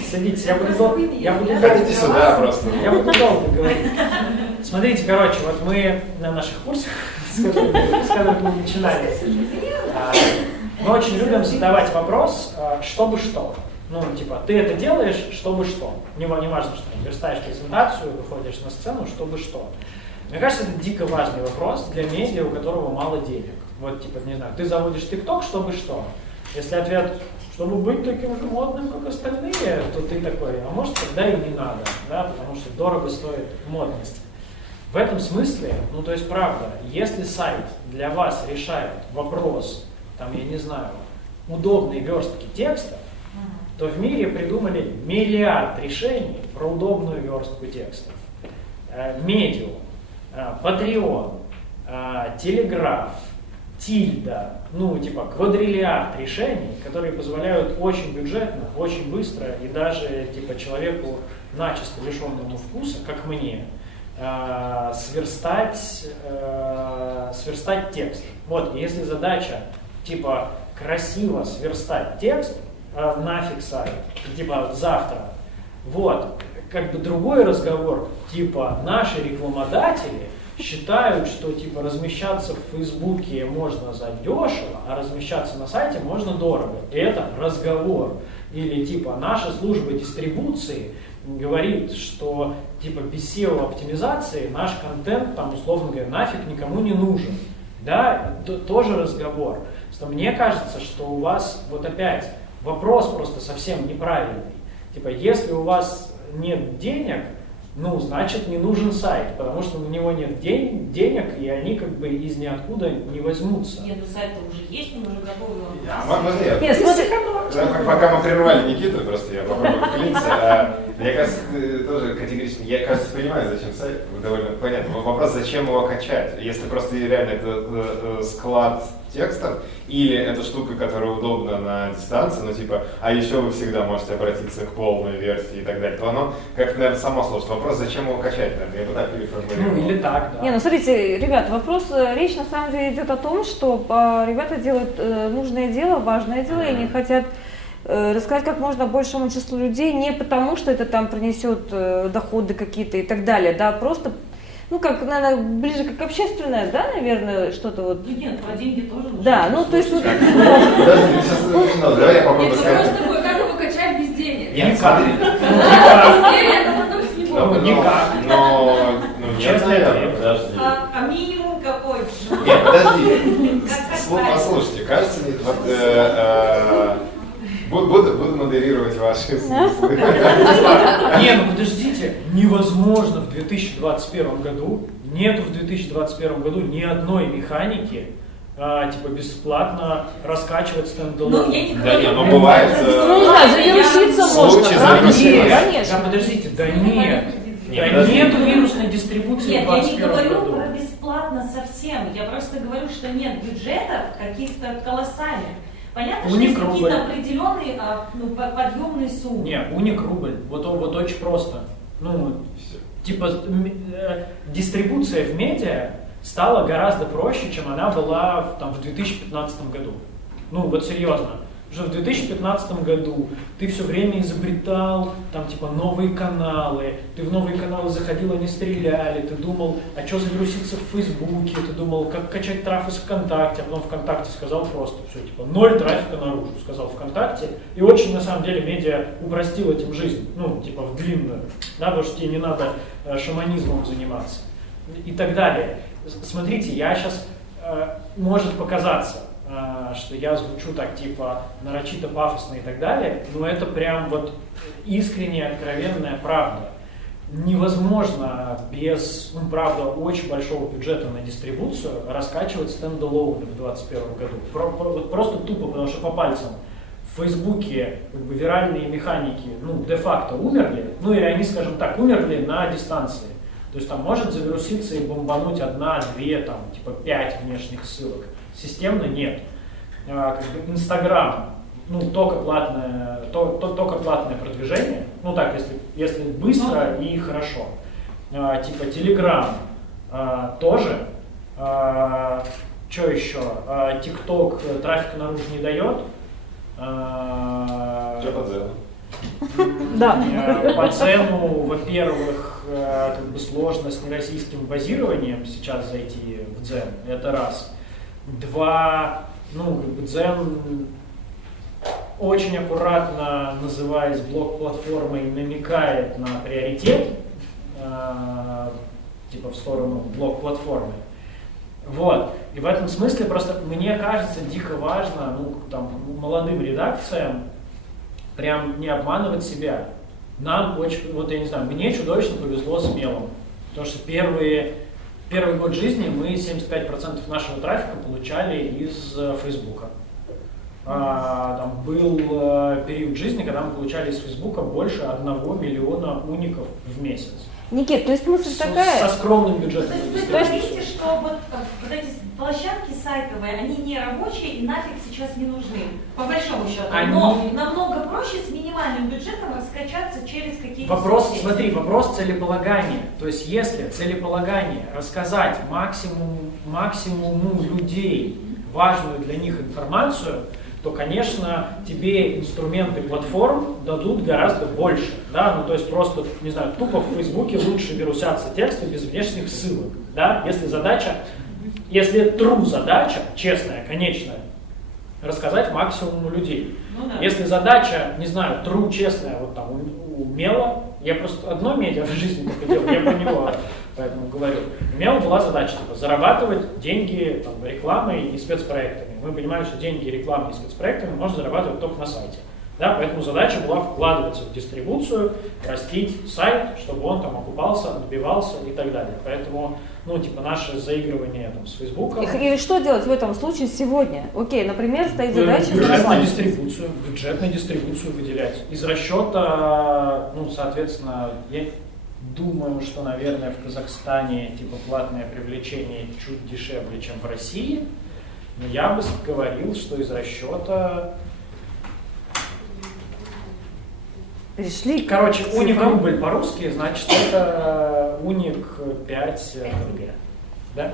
садитесь, я буду долго Ходите сюда просто. Я буду долго говорить. Смотрите, короче, вот мы на наших курсах, с которых мы начинали, мы очень любим задавать вопрос, чтобы что. Ну, типа, ты это делаешь, чтобы что. Не важно, что ты верстаешь презентацию, выходишь на сцену, чтобы что. Мне кажется, это дико важный вопрос для медиа, у которого мало денег. Вот, типа, не знаю, ты заводишь ТикТок, чтобы что? Если ответ, чтобы быть таким же модным, как остальные, то ты такой, а может, тогда и не надо, да, потому что дорого стоит модность. В этом смысле, ну, то есть, правда, если сайт для вас решает вопрос, там, я не знаю, удобной верстки текстов, то в мире придумали миллиард решений про удобную верстку текстов. Medium, Patreon, Telegraph, Tilda, ну, типа, квадриллиард решений, которые позволяют очень бюджетно, очень быстро и даже, типа, человеку начисто лишенному вкуса, как мне, сверстать текст. Вот, если задача, типа, красиво сверстать текст, нафиг сайт, типа, завтра, вот, как бы другой разговор, типа, наши рекламодатели считают, что, типа, размещаться в Фейсбуке можно задешево, а размещаться на сайте можно дорого. И это разговор. Или, типа, наша служба дистрибуции говорит, что, типа, без SEO-оптимизации наш контент, там, условно говоря, нафиг никому не нужен. Да, тоже разговор. Что мне кажется, что у вас, вот опять, вопрос просто совсем неправильный. Типа, если у вас нет денег, ну, значит, не нужен сайт, потому что на него нет денег, и они как бы из ниоткуда не возьмутся. Нет, ну сайт уже есть, он уже готовый. Можно я? Нет, смотри, Пока мы прервали Никиту, просто я попробую вклиниться. Мне кажется, ты тоже категорично, я, кажется, понимаю, зачем сайт, довольно понятно. Вопрос, зачем его качать? Если просто реально это склад текстов, или это штука, которая удобна на дистанции, ну типа, а еще вы всегда можете обратиться к полной версии и так далее, то оно как-то, наверное, само сложно. Вопрос, зачем его качать, наверное, я бы так переформулировал. Ну, или так, да. Не, ну смотрите, ребят, вопрос, речь на самом деле идет о том, что ребята делают нужное дело, важное дело, и они хотят рассказать как можно большему числу людей, не потому, что это там принесет доходы какие-то и так далее, да, просто, ну, как, наверное, ближе как общественное, да, наверное, что-то вот. Ну нет, про деньги тоже нужно. Да, ну, то есть вот. Подожди, сейчас, давай я попробую Нет, сказать. вопрос такой, как его качать без денег? Нет, смотри. Это потом с него. Ну, никак. Но нет, Честно, наверное, нет. подожди. А минимум какой? Нет, подожди. Как правильно? Послушайте, кажется, вот, буду модерировать ваши смыслы. Не, ну подождите, невозможно в 2021 году, нету в 2021 году ни одной механики, типа бесплатно раскачивать стендалон. Ну, я не Да говорю. нет, ну бывает. Ну, не знаю, завершиться можно, Случай правда? завершения. Конечно. Да подождите, да нет. Нет, Да подожди. нету вирусной дистрибуции Нет, в я не 2021 говорю году. про бесплатно совсем. Я просто говорю, что нет бюджетов каких-то колоссальных. Понятно, что есть Уникрубль. какие-то определенные подъемные суммы. Не, уникрубль. Вот очень просто. Ну, типа, дистрибуция в медиа стала гораздо проще, чем она была в 2015 году. Ну, вот серьезно. Уже в 2015 году ты все время изобретал там типа новые каналы, ты в новые каналы заходил, они стреляли, ты думал, а что завируситься в Фейсбуке, ты думал, как качать трафик из ВКонтакте, а потом ВКонтакте сказал просто все, типа 0 трафика наружу, сказал ВКонтакте, и очень на самом деле медиа упростил этим жизнь, ну типа в длинную, да, потому что тебе не надо шаманизмом заниматься и так далее. Смотрите, я сейчас, может показаться, что я звучу так типа нарочито пафосно и так далее, но это прям вот искренняя, откровенная правда. Невозможно без, ну, правда, очень большого бюджета на дистрибуцию раскачивать стендалоуны в 2021 году. Вот просто тупо, потому что по пальцам. В Фейсбуке как бы виральные механики, ну, де-факто умерли, ну или они, скажем так, умерли на дистанции. То есть там может завируситься и бомбануть 1, 2, там, типа 5 внешних ссылок. Системно нет. Как бы Инстаграм, ну, только платное продвижение, ну так, если быстро и хорошо. Типа Телеграм тоже. Что еще? ТикТок трафика наружу не дает. Что по цену? Да. По цену, во-первых, как бы сложно с нероссийским базированием сейчас зайти в Дзен, это раз. 2, ну, как бы Дзен очень аккуратно, называясь блок-платформой, намекает на приоритет, типа в сторону блок-платформы. Вот. И в этом смысле просто мне кажется дико важно, ну, там, молодым редакциям прям не обманывать себя. Нам очень, вот я не знаю, мне чудовищно повезло с мелом, потому что первый год жизни мы 75% нашего трафика получали из Фейсбука. Там был период жизни, когда мы получали из Фейсбука больше 1 миллиона уников в месяц. Никит, то есть мысль такая. Со скромным бюджетом. То есть То вы есть- говорите, что вот эти площадки сайтовые, они не рабочие и нафиг сейчас не нужны, по большому счету. Они- Но намного проще с минимальным бюджетом раскачаться через какие-то Вопрос, соцсети. смотри, вопрос целеполагания. То есть если целеполагание рассказать максимуму людей важную для них информацию, то, конечно, тебе инструменты платформ дадут гораздо больше. Да? Ну, то есть просто, не знаю, тупо в Фейсбуке лучше вирусятся тексты без внешних ссылок. Да? Если true задача, честная, конечная, рассказать максимуму людей. Ну да. Если задача, не знаю, true, честная, вот там у Мела, я просто одно медиа в жизни только делал, я про него поэтому говорю. У Мела была задача типа, зарабатывать деньги рекламой и спецпроектами. Мы понимаем, что деньги рекламой и спецпроектами можно зарабатывать только на сайте. Да, поэтому задача была вкладываться в дистрибуцию, растить сайт, чтобы он там окупался, отбивался и так далее. Поэтому, ну, типа, наше заигрывание там, с Фейсбуком... И что делать в этом случае сегодня? Окей, например, стоит задача бюджетную дистрибуцию выделять. Из расчета, ну, соответственно, я думаю, что, наверное, в Казахстане типа платное привлечение чуть дешевле, чем в России. Но я бы говорил, что из расчета... Пришли. Короче, уник рубль по-русски, значит, это уник 5 тенге. Да?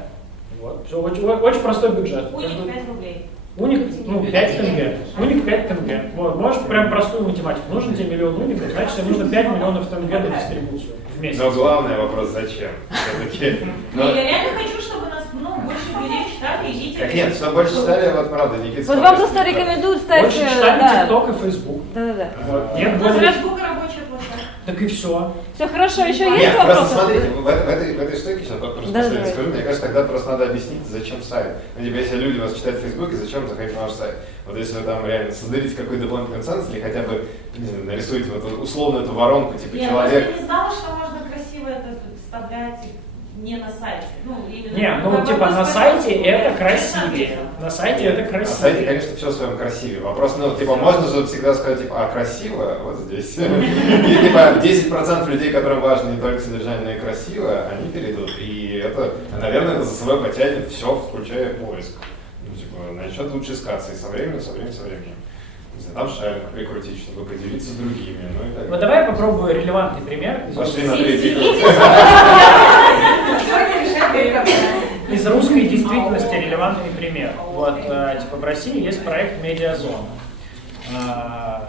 Вот. Все, очень простой бюджет. Уник 5 рублей. Уник, ну, 5 тенге. Уник 5 тенге. Вот. Можешь прям простую математику. Нужен тебе миллион уников, значит, тебе нужно 5 миллионов тенге на дистрибуцию в месяц. Но главный вопрос, зачем? Я реально хочу, чтобы нас больше людей читали и жители. Так нет, что больше читали, вот правда, Никита. Вот вам просто рекомендуют стать... Больше читали ТикТок и Фейсбук. Да-да-да. Вот. Нет У нас более... Фейсбук рабочая площадка. Так и все. Все хорошо, еще есть Нет, вопросы? просто смотрите, в этой штуке, сейчас просто Да, последнее давай. скажу, мне кажется, тогда просто надо объяснить, зачем сайт. Ну, типа, если люди вас читают в Фейсбуке, зачем заходить на ваш сайт? Вот если вы там реально создадите какой-то дополнительный ценз или хотя бы не знаю, нарисуете вот условно эту воронку, типа Я человек. просто не знала, что можно красиво это вставлять не на сайте. Ну, именно Не, ну типа на сайте это красивее. На сайте это На сайте, красивее. конечно, все в своем красивее. Вопрос, ну, типа, можно же всегда сказать, типа, а красиво вот здесь. И, типа, 10% людей, которым важно не только содержание, но и красиво, они перейдут. И это, наверное, это за собой потянет все, включая поиск. Ну, типа, начнет лучше искаться и со временем. Не знаю, там шарик прикрутить, чтобы поделиться с другими, ну и так Вот далее. давай я попробую релевантный пример Пошли на третий. из русской действительности релевантный пример. Вот, типа в России есть проект «Медиазона».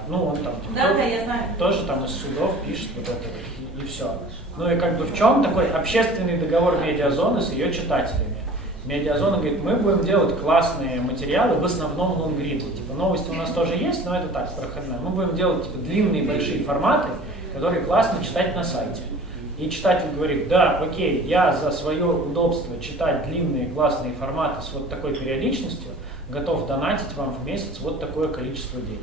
Ну, он там типа, Да, я знаю. тоже там из судов пишет вот это и все. Ну и как бы в чем такой общественный договор Медиазоны с ее читателями? Медиазона говорит, мы будем делать классные материалы, в основном лонгриды. Типа новости у нас тоже есть, но это так, проходное. Мы будем делать типа длинные большие форматы, которые классно читать на сайте. И читатель говорит, да, окей, я за свое удобство читать длинные классные форматы с вот такой периодичностью готов донатить вам в месяц вот такое количество денег.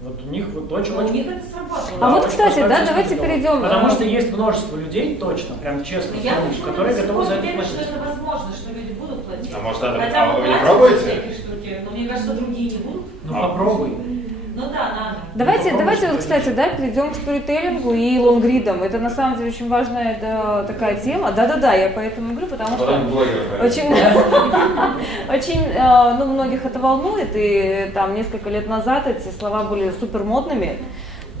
Вот у них вот очень... У них это сработало. А вот, очень кстати, да, простой давайте договор. перейдем. Потому что есть множество людей, точно, прям честно, Я которые готовы за это уверена, что платить. это возможно, что люди будут платить. А может, надо, Хотя бы вы не платят пробуете? всякие штуки, но мне кажется, другие не будут. Ну попробуй. Ну да, надо. Давайте вот, кстати, да, перейдем к сторителлингу и лонгридам. Это на самом деле очень важная такая тема. Да-да-да, я поэтому говорю, потому что Потом блогеры. очень, ну, многих это волнует, и там несколько лет назад эти слова были супер модными.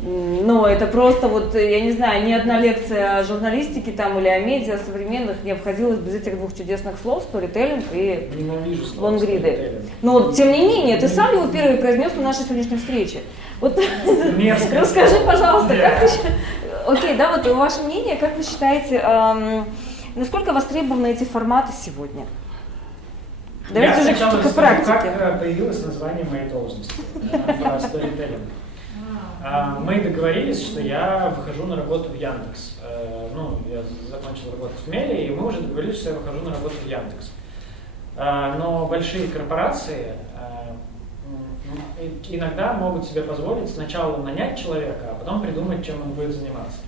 Но это просто вот, я не знаю, ни одна лекция о журналистике там или о медиа современных не обходилась без этих двух чудесных слов, сторителлинг и Ненавижу слово лонгриды. сторителлинг. Но, тем не менее, ты сам его первый произнес на нашей сегодняшней встрече. Вот Мерзко. расскажи, пожалуйста, Да. как вы... Окей, да, вот ваше мнение, как вы считаете, насколько востребованы эти форматы сегодня? Давайте Я уже сначала к расскажу, практике. как появилось название моей должности про сторителлинг. Мы договорились, что я выхожу на работу в Яндекс. Ну, я закончил работать в Меле, и мы уже договорились, что я выхожу на работу в Яндекс. Но большие корпорации иногда могут себе позволить сначала нанять человека, а потом придумать, чем он будет заниматься.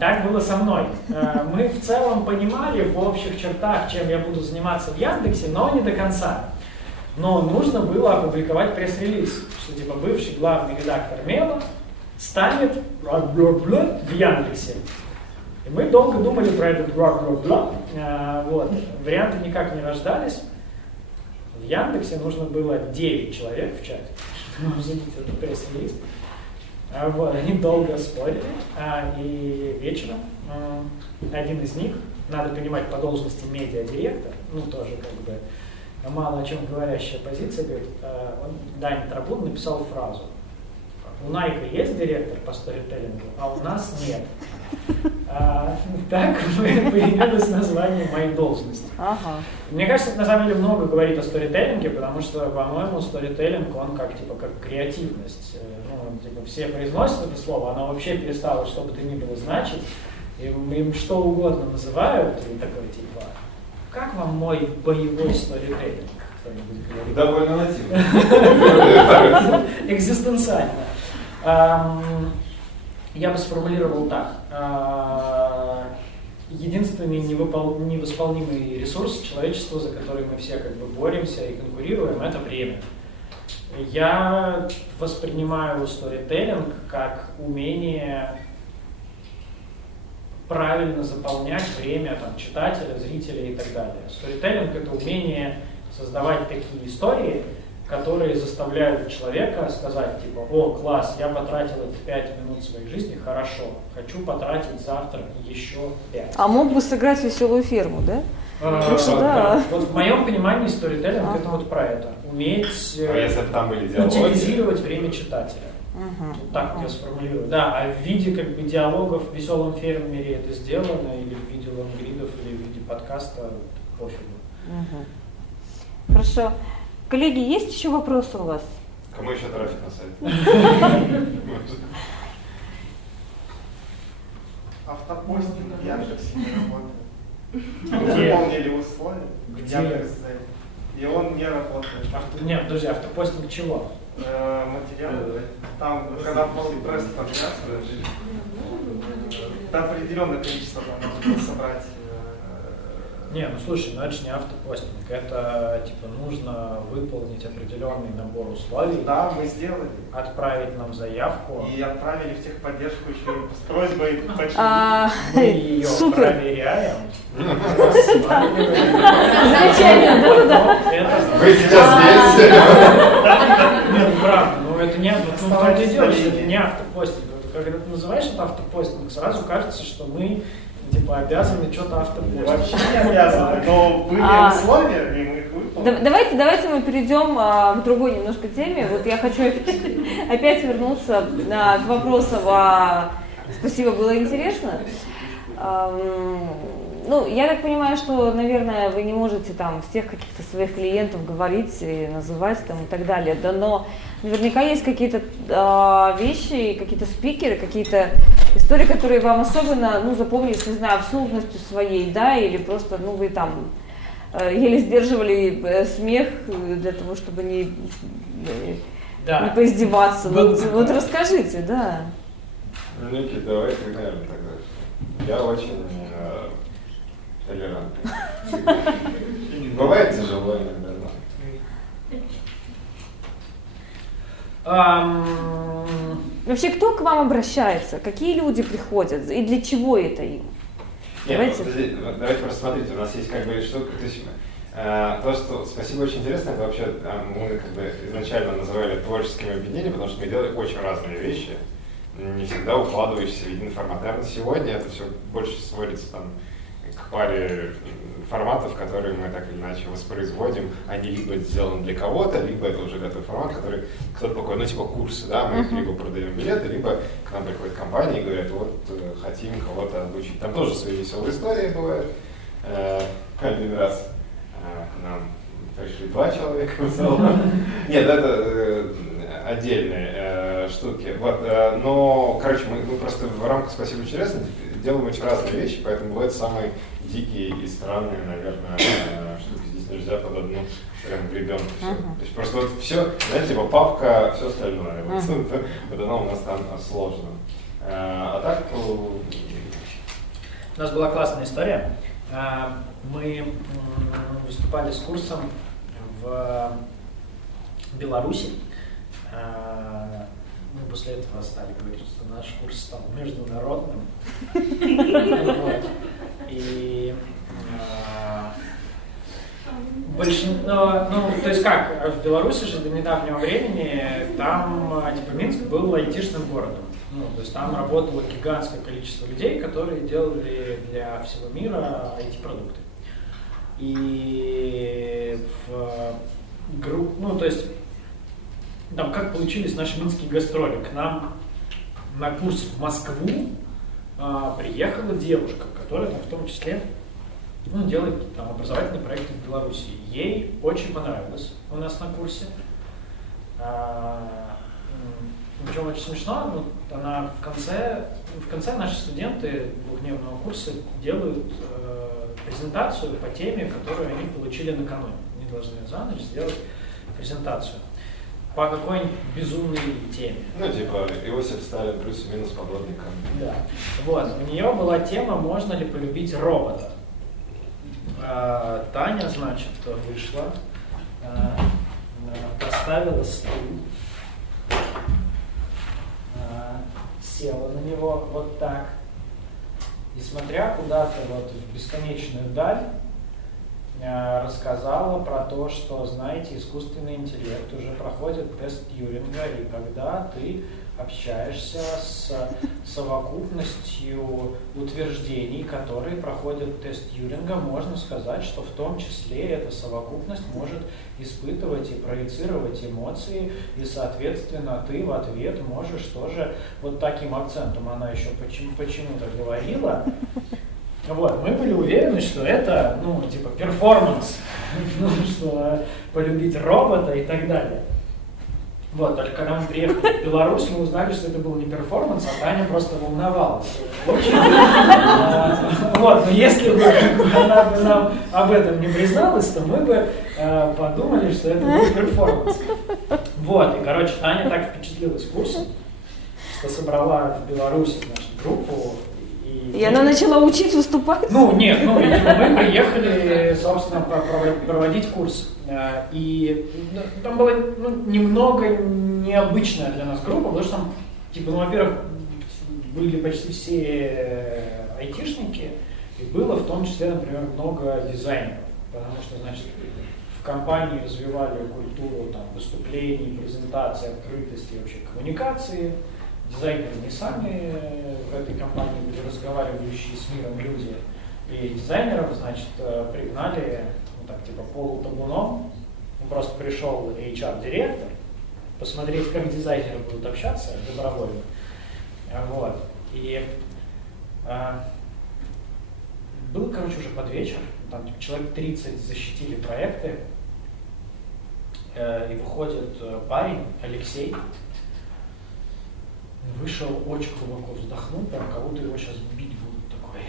Так было со мной. Мы в целом понимали в общих чертах, чем я буду заниматься в Яндексе, но не до конца. Но нужно было опубликовать пресс-релиз, что типа бывший главный редактор Мела станет в Яндексе. И мы долго думали про этот вот. Варианты никак не рождались. В Яндексе нужно было 9 человек в чате, чтобы обсудить этот пресс-релиз. Вот. Они долго спорили, и вечером один из них, надо понимать, по должности медиадиректор, ну тоже как бы мало о чем говорящая позиция, говорит, Даня Трабун написал фразу: у Найка есть директор по сторителлингу, а у нас нет. Так появилось название моей должности. Ага. Мне кажется, это на самом деле много говорит о сторителлинге, потому что, по-моему, сторителлинг, он как креативность. Ну, типа, все произносят это слово, оно вообще перестало что бы то ни было значить, им что угодно называют, и такой типа, как вам мой боевой сторителлинг? Кто-нибудь говорит? Довольно нативно. Экзистенциально. Я бы сформулировал так. Единственный невосполнимый ресурс человечества, за который мы все как бы боремся и конкурируем, это время. Я воспринимаю сторителлинг как умение правильно заполнять время там, читателя, зрителя и так далее. Сторителлинг — это умение создавать такие истории, которые заставляют человека сказать, типа, о, класс, я потратил эти 5 минут своей жизни, хорошо, хочу потратить завтра еще 5. А мог бы сыграть «Веселую ферму», да? Да. Вот в моем понимании сторителлинг это вот про это. Уметь если бы там были диалоги, утилизировать время читателя. Вот так вот я сформулирую. Да, а в виде как бы диалогов в «Веселом фермере» это сделано, или в виде лонгридов, или в виде подкаста, пофигу. Хорошо. Коллеги, есть еще вопросы у вас? кому еще трафик на сайте? Автопостинг в Яндексе не работает. Где? Выполнили условия в Где? Яндексе, и он не работает. Нет, подожди, автопостинг чего? Материалы. Там, когда пресс трансляция, до определенное количество там нужно было собрать. Не, ну слушай, ну это же не автопостинг, это типа нужно выполнить определенный набор условий. Да, мы сделали. Отправить нам заявку. И отправили в техподдержку еще с просьбой починить. Мы ее Супер. проверяем. Замечательно, да. Вы сейчас здесь? Нет, правда, ну это не, ну в том-то и дело, что это не автопостинг. Когда ты называешь это автопостинг, сразу кажется, что мы типа обязаны что-то автопостить. Вообще не обязаны, но были условия, и мы их выполнили. Давайте мы перейдем к другой немножко теме. Вот я хочу опять вернуться к вопросам. Спасибо, было интересно. Ну, я так понимаю, что, наверное, вы не можете там всех каких-то своих клиентов говорить и называть там и так далее, да, но наверняка есть какие-то вещи, какие-то спикеры, какие-то истории, которые вам особенно, ну, запомнились, не знаю, абсурдностью своей, да, или просто, ну, вы там еле сдерживали смех для того, чтобы не поиздеваться. Вот расскажите, да. Ники, давай ты, наверное, тогда. Я очень толерантный. Бывает тяжело иногда, но... Вообще, кто к вам обращается? Какие люди приходят? И для чего это им? Давайте просто смотрите, у нас есть как бы штука, то есть то, что спасибо, очень интересно, это вообще мы как бы изначально называли творческим объединением, потому что мы делали очень разные вещи, не всегда укладывающиеся в единый формат. Наверное, сегодня это все больше сводится там к паре форматов, которые мы так или иначе воспроизводим. Они либо сделаны для кого-то, либо это уже готовый формат, который кто-то такой, ну типа курсы, да, мы либо продаем билеты, либо к нам приходят компании и говорят, вот хотим кого-то обучить. Там тоже свои веселые истории бывают. Один раз к нам пришли 2 человека в целом. Нет, это отдельные штуки. Вот, но, короче, мы просто в рамках «Спасибо, интересно» делаем очень разные вещи, поэтому бывают самые дикие и странные, наверное, штуки. Здесь нельзя под одну прям гребенку все. То есть просто вот все, знаете, типа папка, все остальное. Вот оно у нас там сложно. А так... У нас была классная история. Мы выступали с курсом в Беларуси. Мы после этого стали говорить, что наш курс стал международным. И ну, то есть как, в Беларуси же до недавнего времени там, типа, Минск был айтишным городом. Ну, то есть там работало гигантское количество людей, которые делали для всего мира IT-продукты. И ну, то есть там как получились наши минские гастроли. К нам на курс в Москву приехала девушка, которая там в том числе делает там образовательные проекты в Беларуси. Ей очень понравилось у нас на курсе. Причем очень смешно, она в конце наши студенты двухдневного курса делают презентацию по теме, которую они получили накануне. Они должны за ночь сделать презентацию. по какой-нибудь безумной теме. Ну, типа, Иосиф Сталин плюс-минус подводный камень. Да. Вот, у нее была тема «Можно ли полюбить робота?». Таня, значит, вышла, поставила стул, села на него вот так и, смотря куда-то вот в бесконечную даль, рассказала про то, что, знаете, искусственный интеллект уже проходит тест Тьюринга, и когда ты общаешься с совокупностью утверждений, которые проходят тест Тьюринга, можно сказать, что в том числе эта совокупность может испытывать и проецировать эмоции, и, соответственно, ты в ответ можешь тоже вот таким акцентом, она еще почему-то говорила. Вот, мы были уверены, что это, ну, типа, перформанс, ну, что полюбить робота и так далее. Вот, только когда мы приехали в Беларусь, мы узнали, что это был не перформанс, а Таня просто волновалась. Очень. Вот, но если бы она бы нам об этом не призналась, то мы бы подумали, что это был перформанс. Вот, и, короче, Таня так впечатлилась курсом, что собрала в Беларуси нашу группу. И она начала учить выступать? Ну, нет, ну, видимо, мы приехали, собственно, проводить курс. И там была немного необычная для нас группа, потому что там, типа, ну, во-первых, были почти все айтишники, и было в том числе, например, много дизайнеров, потому что, значит, в компании развивали культуру там, выступлений, презентаций, открытости и вообще коммуникации. Дизайнеры не сами в этой компании были разговаривающие с миром люди. И дизайнеров, значит, пригнали, ну так, типа полутабуном. Просто пришел HR-директор, посмотреть, как дизайнеры будут общаться добровольно. Вот. И был, короче, уже под вечер. Там типа, человек 30 защитили проекты. И выходит парень, Алексей. Вышел, очень глубоко вздохнул, прям кого-то его сейчас бить будут такой.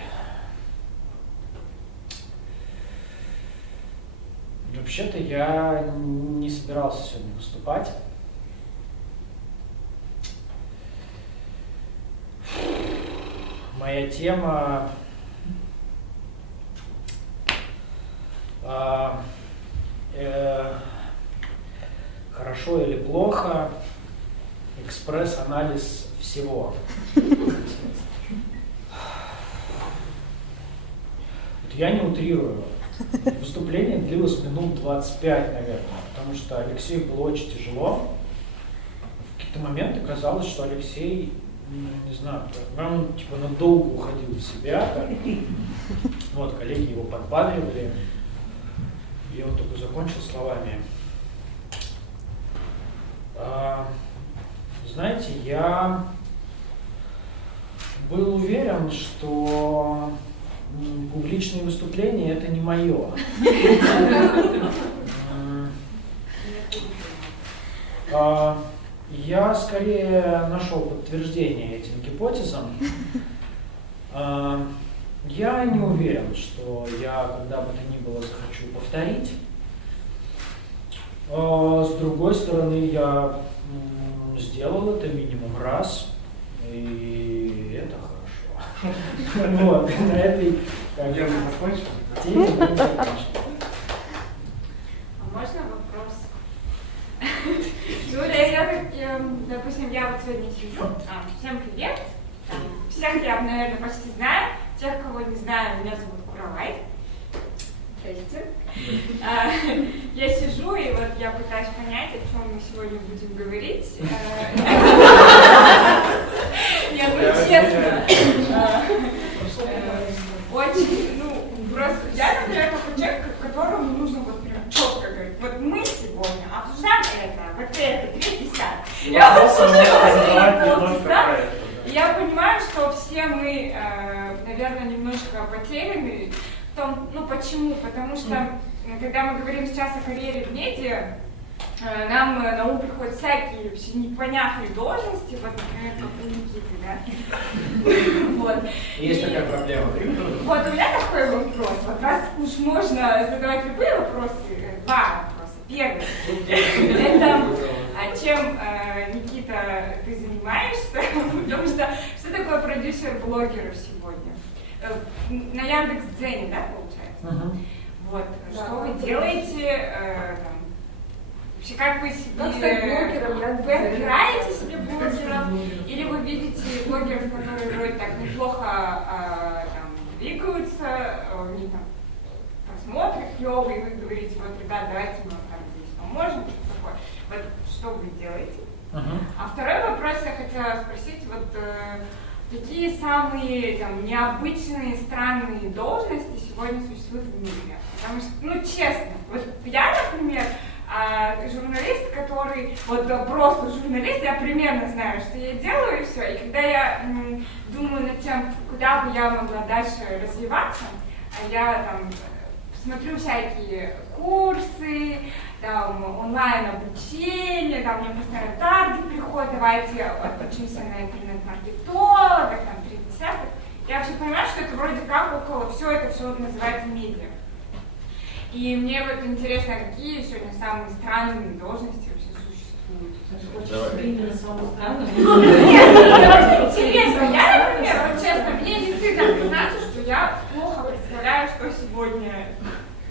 Вообще-то я не собирался сегодня выступать. Моя тема хорошо или плохо, экспресс-анализ всего. Вот я не утрирую. Выступление длилось минут 25, наверное, потому что Алексею было очень тяжело. В какие-то моменты казалось, что Алексей, не знаю, он типа надолго уходил в себя. Так. Вот, коллеги его подбадривали. И он только закончил словами. Знаете, я был уверен, что публичные выступления — это не мое. Я скорее нашел подтверждение этим гипотезам. Я не уверен, что я когда бы то ни было захочу повторить. С другой стороны, я сделал это минимум раз, и это хорошо. Вот, на этой теме мы закончим. А можно вопрос? Юля, допустим, я вот сегодня сижу, всем привет, всех я, наверное, почти знаю, тех, кого не знаю, меня зовут Куралай. Здрасте. Я сижу, и вот я пытаюсь понять, о чем мы сегодня будем говорить. Нет, ну честно. Очень, просто я, например, такой человек, которому нужно вот прям четко говорить. Вот мы сегодня обсуждаем это, вот это, 3 Я обсуждаю полчаса. Я понимаю, что все мы, наверное, немножко потеряны. Почему? Потому что, когда мы говорим сейчас о карьере в медиа, нам на ум приходят всякие вообще непонятные должности, вот, например, как у Никиты, да? Вот. Есть такая проблема. Вот, у меня такой вопрос. Вот раз уж можно задавать любые вопросы, 2 вопроса. Первый. Это чем, Никита, ты занимаешься, потому что такое продюсер блогеров сегодня? На Яндекс.Дзене, да, получается? Вот, что вы делаете, вообще, как вы себе, вы отбираете себе блогеров, или вы видите блогеров, которые вроде так неплохо двигаются, у них там просмотры клевые, и вы говорите, вот, ребят, давайте мы там здесь поможем, что такое. Вот, что вы делаете? А второй вопрос я хотела спросить, вот, какие самые там необычные, странные должности сегодня существуют в мире? Потому что, ну, честно, вот я, например, журналист, который, вот просто журналист, я примерно знаю, что я делаю, и все. И когда я думаю над тем, куда бы я могла дальше развиваться, я там смотрю всякие курсы, там онлайн-обучение, там мне постоянно таргет приходит, давайте отучимся на интернет-маркетолога, там 30. Я все понимаю, что это вроде как около, все это все называется медиа. И мне вот интересно, какие сегодня самые странные должности вообще существуют? Именно самые странные? Нет, интересно. Я, например, вот честно, мне не стыдно признаться, что я плохо представляю, что сегодня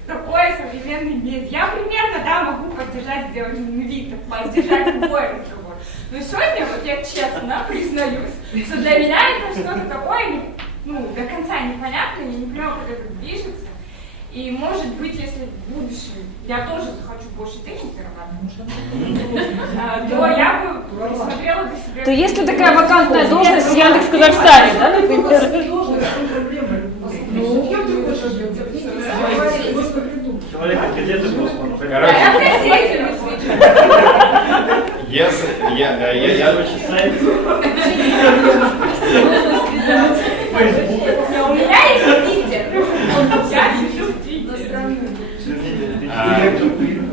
такое современный медиа. Я примерно, да, могу поддержать, сделать вид, поддержать любой разговор. Но сегодня, вот я честно признаюсь, что для меня это что-то такое, ну, до конца непонятное, я не понимаю, как это движется. И, может быть, если в будущем я тоже захочу больше денег зарабатывать, то я бы присмотрела для себя... То есть ли такая вакантная должность в Яндекс.Казахстане, да, например? Человек газеты просто, Я в газете высвечу. Если я У меня есть Твиттер. Я сижу в Твиттере.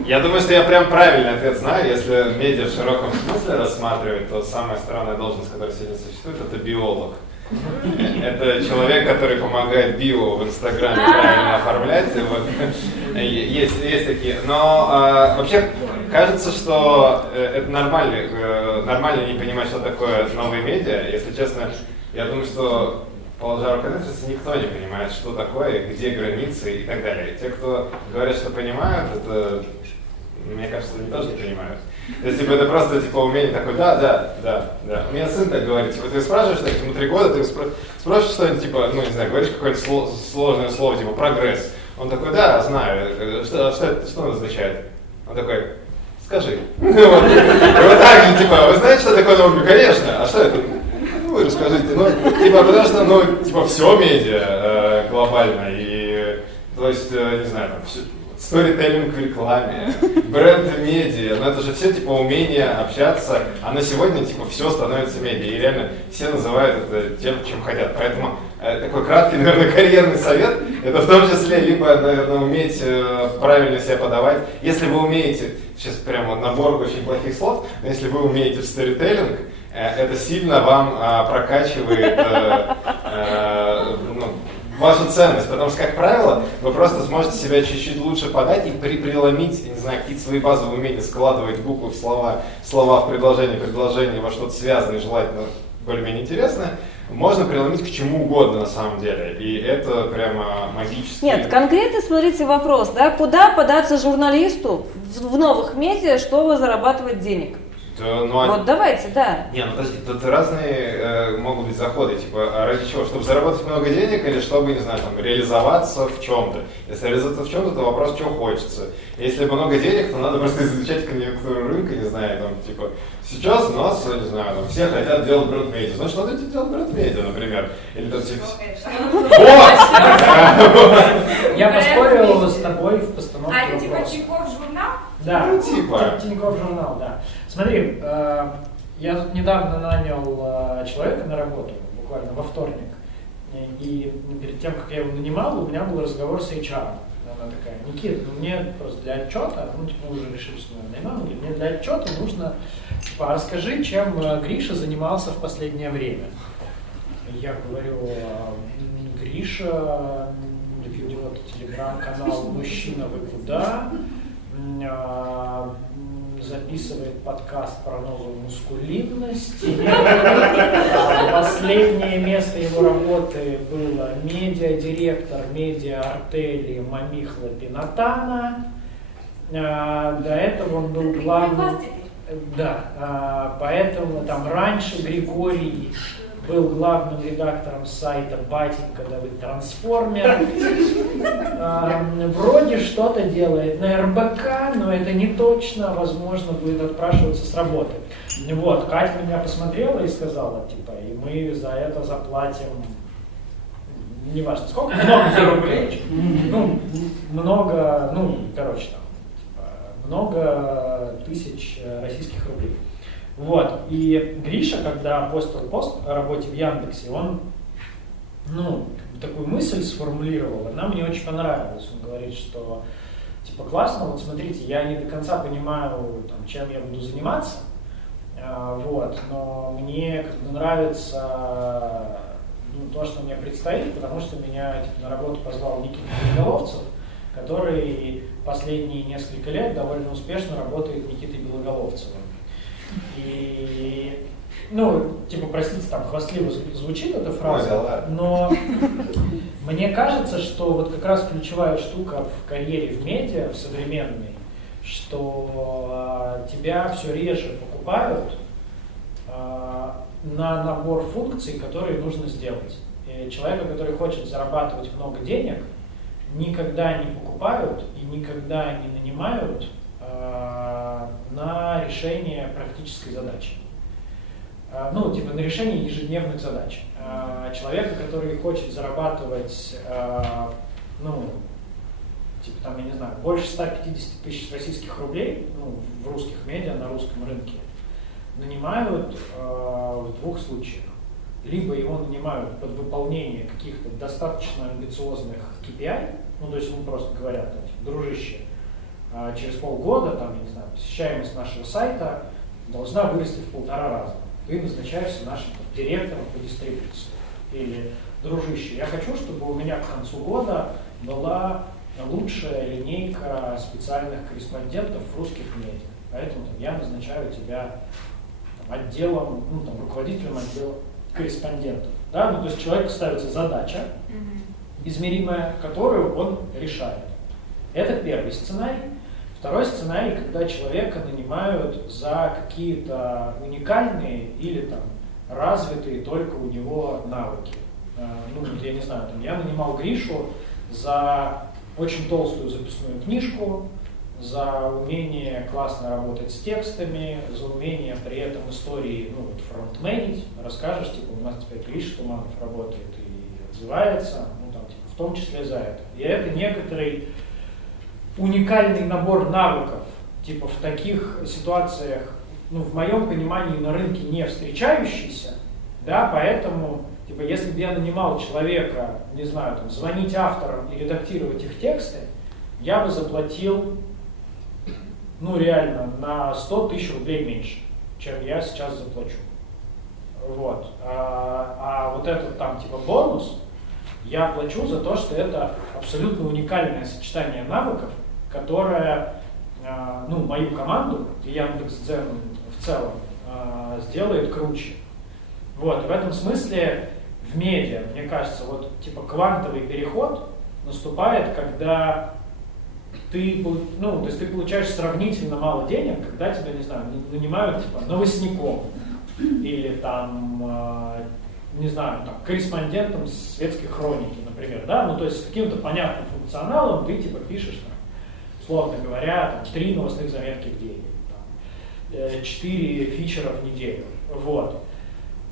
Я думаю, что я прям правильный ответ знаю. Если медиа в широком смысле рассматривать, то самая странная должность, которая сегодня существует, это биолог. Это человек, который помогает био в Инстаграме правильно оформлять. Вот. Есть такие. Но вообще кажется, что это нормально не понимать, что такое новые медиа. Если честно, я думаю, что положа руку на сердце, никто не понимает, что такое, где границы и так далее. Те, кто говорят, что понимают, это, мне кажется, они тоже не понимают. То есть, это просто, умение такое, да. У меня сын так говорит, ты спрашиваешь, так, ему 3 года, ты спрашиваешь что-нибудь, не знаю, говоришь какое-то сложное слово, прогресс. Он такой, да, знаю, что это означает? Он такой, скажи. И вот так же, вы знаете, что такое наука? Конечно, а что это? Вы расскажите, потому что, все медиа глобально, и, то есть, не знаю, сторителлинг в рекламе, бренд-медиа, это же все, умение общаться, а на сегодня, все становится медиа, и реально все называют это тем, чем хотят, поэтому такой краткий, наверное, карьерный совет, это в том числе, либо, наверное, уметь правильно себя подавать, если вы умеете, сейчас прямо набор очень плохих слов, но если вы умеете в сторителлинг, это сильно вам прокачивает вашу ценность, потому что, как правило, вы просто сможете себя чуть-чуть лучше подать и преломить, не знаю, какие-то свои базовые умения, складывать буквы в слова в предложение во что-то связанное, желательно более-менее интересное, можно преломить к чему угодно на самом деле, и это прямо магически. Нет, конкретно смотрите вопрос, да, куда податься журналисту в новых медиа, чтобы зарабатывать денег? Да, вот давайте, да. Не, подожди, тут разные могут быть заходы, ради чего? Чтобы заработать много денег или чтобы, не знаю, реализоваться в чем-то? Если реализоваться в чем-то, то вопрос, чего хочется. Если много денег, то надо просто изучать конъюнктуру рынка, не знаю, сейчас у нас, не знаю, все хотят делать бренд-медиа, значит, надо делать бренд-медиа, например. Или Я поспорил с тобой в постановке А это вопроса. Тинькофф журнал? Да, Тинькофф журнал, да. Смотри, я тут недавно нанял человека на работу, буквально во вторник, и перед тем, как я его нанимал, у меня был разговор с HR. Она такая, Никит, мне просто для отчета, мы уже решили, что мы нанимаем, мне для отчета нужно, расскажи, чем Гриша занимался в последнее время. Я говорю, Гриша ведет телеграм-канал «Мужчина, вы куда?», записывает подкаст про новую мускулинность. Последнее место его работы было медиадиректор медиа-артели Мамихла Пинатана. До этого он был главным... Да, поэтому там раньше Григорий был главным редактором сайта «Батенька Давыд Трансформер». Вроде что-то делает на РБК, но это не точно, возможно, будет отпрашиваться с работы. Вот, Катя на меня посмотрела и сказала, типа, и мы за это заплатим, неважно сколько, много рублей. Ну, много, ну, короче, там, типа, много тысяч российских рублей. Вот, и Гриша, когда постил пост о работе в Яндексе, он, ну, такую мысль сформулировал, она мне очень понравилась. Он говорит, что, типа, классно, вот смотрите, я не до конца понимаю, там, чем я буду заниматься, вот, но мне как бы нравится, ну, то, что мне предстоит, потому что меня, типа, на работу позвал Никита Белоголовцев, который последние несколько лет довольно успешно работает Никитой Белоголовцевым. И, ну, типа, простите, там хвастливо звучит эта фраза, но мне кажется, что вот как раз ключевая штука в карьере в медиа, в современной, что тебя все реже покупают на набор функций, которые нужно сделать. И человека, который хочет зарабатывать много денег, никогда не покупают и никогда не нанимают на решение практической задачи. Ну, типа на решение ежедневных задач. Человека, который хочет зарабатывать, ну, типа там, я не знаю, больше 150 тысяч российских рублей, ну, в русских медиа, на русском рынке, нанимают в двух случаях. Либо его нанимают под выполнение каких-то достаточно амбициозных KPI, ну, то есть ему просто говорят, типа, дружище, через полгода, там, я не знаю, посещаемость нашего сайта должна вырасти в 1,5 раза. Ты назначаешься нашим директором по дистрибуции. Или, дружище, я хочу, чтобы у меня к концу года была лучшая линейка специальных корреспондентов в русских медиа. Поэтому там, я назначаю тебя там, отделом, ну, там, руководителем отдела корреспондентов. Да? Ну, то есть человеку ставится задача, измеримая, которую он решает. Это первый сценарий. Второй сценарий, когда человека нанимают за какие-то уникальные или там развитые только у него навыки. Ну, я не знаю, там, я нанимал Гришу за очень толстую записную книжку, за умение классно работать с текстами, за умение при этом истории, ну, вот, фронтменить. Расскажешь, типа, у нас теперь Гриша Туманов работает и отзывается, ну, там, типа, в том числе за это. И это некоторый уникальный набор навыков, типа, в таких ситуациях, ну, в моем понимании, на рынке не встречающийся, да, поэтому, типа, если бы я нанимал человека, не знаю, там, звонить авторам и редактировать их тексты, я бы заплатил, ну, реально, на 100 тысяч рублей меньше, чем я сейчас заплачу. Вот. А вот этот там, типа, бонус я плачу за то, что это абсолютно уникальное сочетание навыков, которое, ну, мою команду и Яндекс.Дзен в целом сделает круче. Вот. В этом смысле в медиа, мне кажется, вот, типа, квантовый переход наступает, когда ты, ну, то есть ты получаешь сравнительно мало денег, когда тебя, не знаю, нанимают, типа, новостником или там, не знаю, там, корреспондентом светской хроники, например, да, ну, то есть с каким-то понятным функционалом ты, типа, пишешь, там, условно говоря, там, 3 новостных заметки в день, там, 4 фичера в неделю, вот.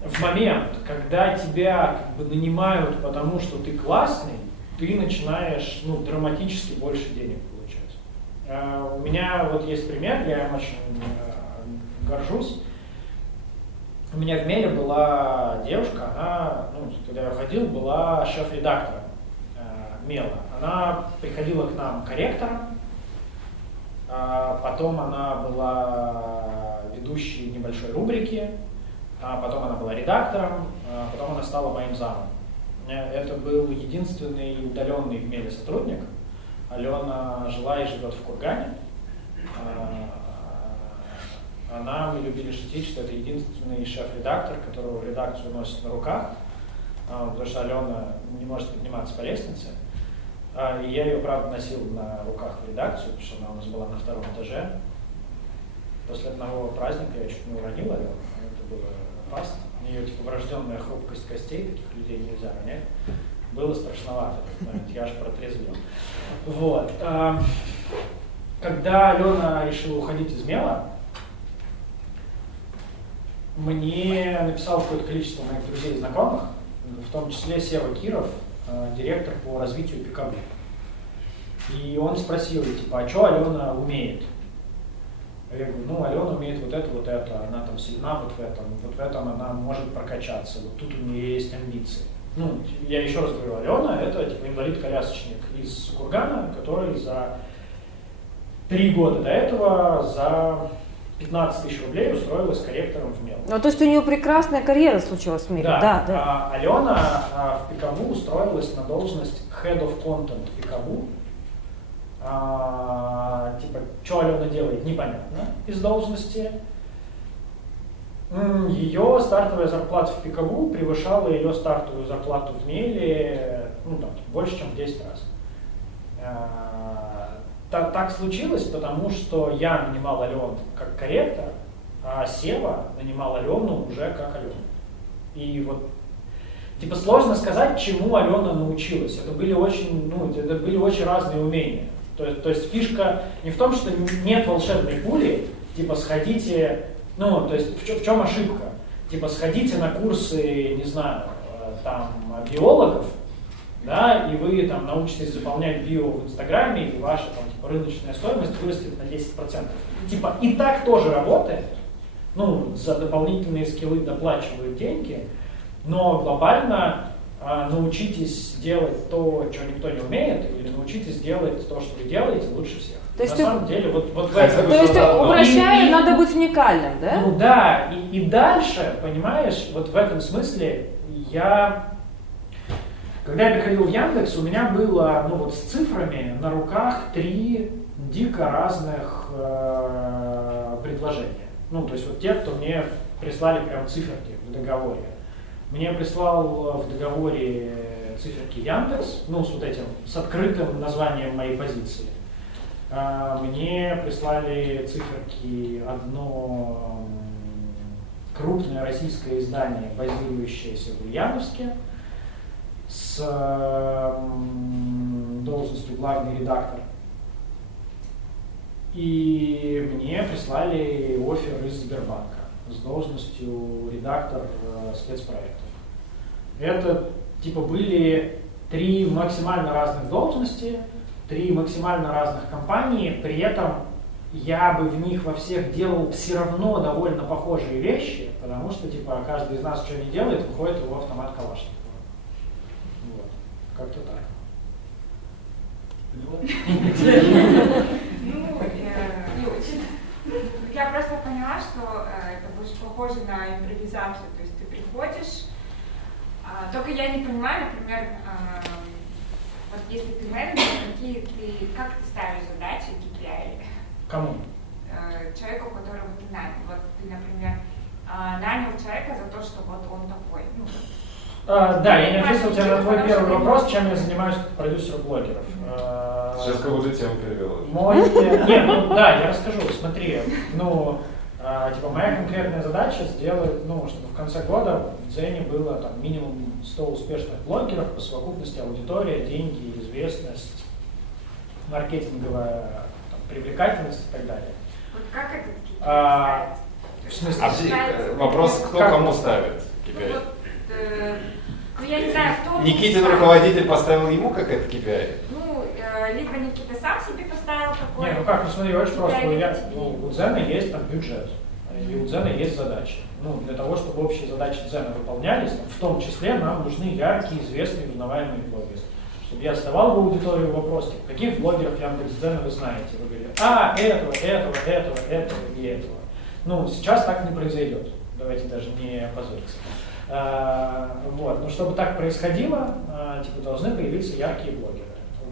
В момент, когда тебя, как бы, нанимают, потому что ты классный, ты начинаешь, ну, драматически больше денег получать. У меня вот есть пример, я им очень горжусь. У меня в Меле была девушка, она, ну, когда я ходил, была шеф-редактором Мела. Она приходила к нам корректором, потом она была ведущей небольшой рубрики, потом она была редактором, потом она стала моим замом. Это был единственный удаленный в Меле сотрудник. Алена жила и живет в Кургане. Она, мы любили шутить, что это единственный шеф-редактор, которого в редакцию носит на руках, потому что Алена не может подниматься по лестнице. И я ее, правда, носил на руках в редакцию, потому что она у нас была на 2-м этаже. После одного праздника я чуть не уронил Алену, это было опасно. У нее типа врожденная хрупкость костей, таких людей нельзя ронять. Было страшновато, я аж протрезвел. Вот. Когда Алена решила уходить из Мела, мне написало какое-то количество моих друзей и знакомых, в том числе Сева Киров, директор по развитию Пикабу. И он спросил, типа, а что Алена умеет? Я говорю, ну, Алена умеет вот это, она там сильна вот в этом она может прокачаться, вот тут у нее есть амбиции. Ну, я еще раз говорю, Алена это типа инвалид-колясочник из Кургана, который за 3 года до этого за 15 тысяч рублей устроилась корректором в Мел. Ну, то есть у нее прекрасная карьера случилась в мире. Да, да. Алена в Пикабу устроилась на должность Head of Content Пикабу. Типа, что Алена делает, непонятно из должности. Ее стартовая зарплата в Пикабу превышала ее стартовую зарплату в Меле, ну, там, больше, чем в 10 раз. Так случилось, потому что я нанимал Алену как корректор, а Сева нанимал Алену уже как Алену. И вот, типа, сложно сказать, чему Алена научилась. Это были очень разные умения. То есть фишка не в том, что нет волшебной пули, типа сходите, ну, то есть в чем ошибка? Типа сходите на курсы, не знаю, там, биологов, да, и вы там научитесь заполнять био в Инстаграме, и ваша там, типа, рыночная стоимость вырастет на 10%. Типа и так тоже работает, ну, за дополнительные скиллы доплачивают деньги, но глобально научитесь делать то, что никто не умеет, или научитесь делать то, что вы делаете, лучше всех. То есть на самом деле, вот в этом. То есть, обращая, надо быть уникальным, да? Ну да, и дальше, понимаешь, вот в этом смысле когда я приходил в Яндекс, у меня было, ну вот с цифрами на руках 3 дико разных предложения. Ну, то есть вот те, кто мне прислали прям циферки в договоре. Мне прислал в договоре циферки Яндекс, ну, с вот этим, с открытым названием моей позиции. Мне прислали циферки одно крупное российское издание, базирующееся в Ульяновске, с должностью главный редактор. И мне прислали оффер из Сбербанка с должностью редактор спецпроектов. Это типа были 3 максимально разных должности, 3 максимально разных компании, при этом я бы в них во всех делал все равно довольно похожие вещи, потому что типа каждый из нас что не делает, выходит его автомат Калашникова. Вот. Как-то так. Я просто поняла, что это больше похоже на импровизацию, то есть ты приходишь, только я не понимаю, например, вот если ты менеджер, как ты ставишь задачи, KPI? Кому? Человеку, которого ты нанял. Вот ты, например, нанял человека за то, что вот он такой. Ну, да, я не ответил тебе на твой первый вопрос, чем я занимаюсь как продюсер блогеров. Сейчас какую-то тему перевел. Нет, ну да, я расскажу. Смотри, ну, типа моя конкретная задача сделать, ну, чтобы в конце года в Дзене было там минимум 100 успешных блогеров по совокупности аудитория, деньги, известность, маркетинговая там, привлекательность и так далее. Вот как это KPI ставить? В смысле? Вопрос, кто кому ставит KPI? Ну, я не знаю, кто... Никитин руководитель поставил ему как это KPI? Ну, либо Никита сам себе поставил такой... Не, ну как, ну смотри, очень просто. KPI. У Дзена есть там бюджет, и у Дзена есть задачи. Ну, для того, чтобы общие задачи Дзена выполнялись, там, в том числе нам нужны яркие, известные, узнаваемые блогеры. Чтобы я задавал в аудиторию вопрос, типа, каких блогеров Яндекс.Дзена вы знаете? Вы говорите, этого и этого. Ну, сейчас так не произойдет. Давайте даже не позориться. Вот. Но чтобы так происходило, типа, должны появиться яркие блогеры.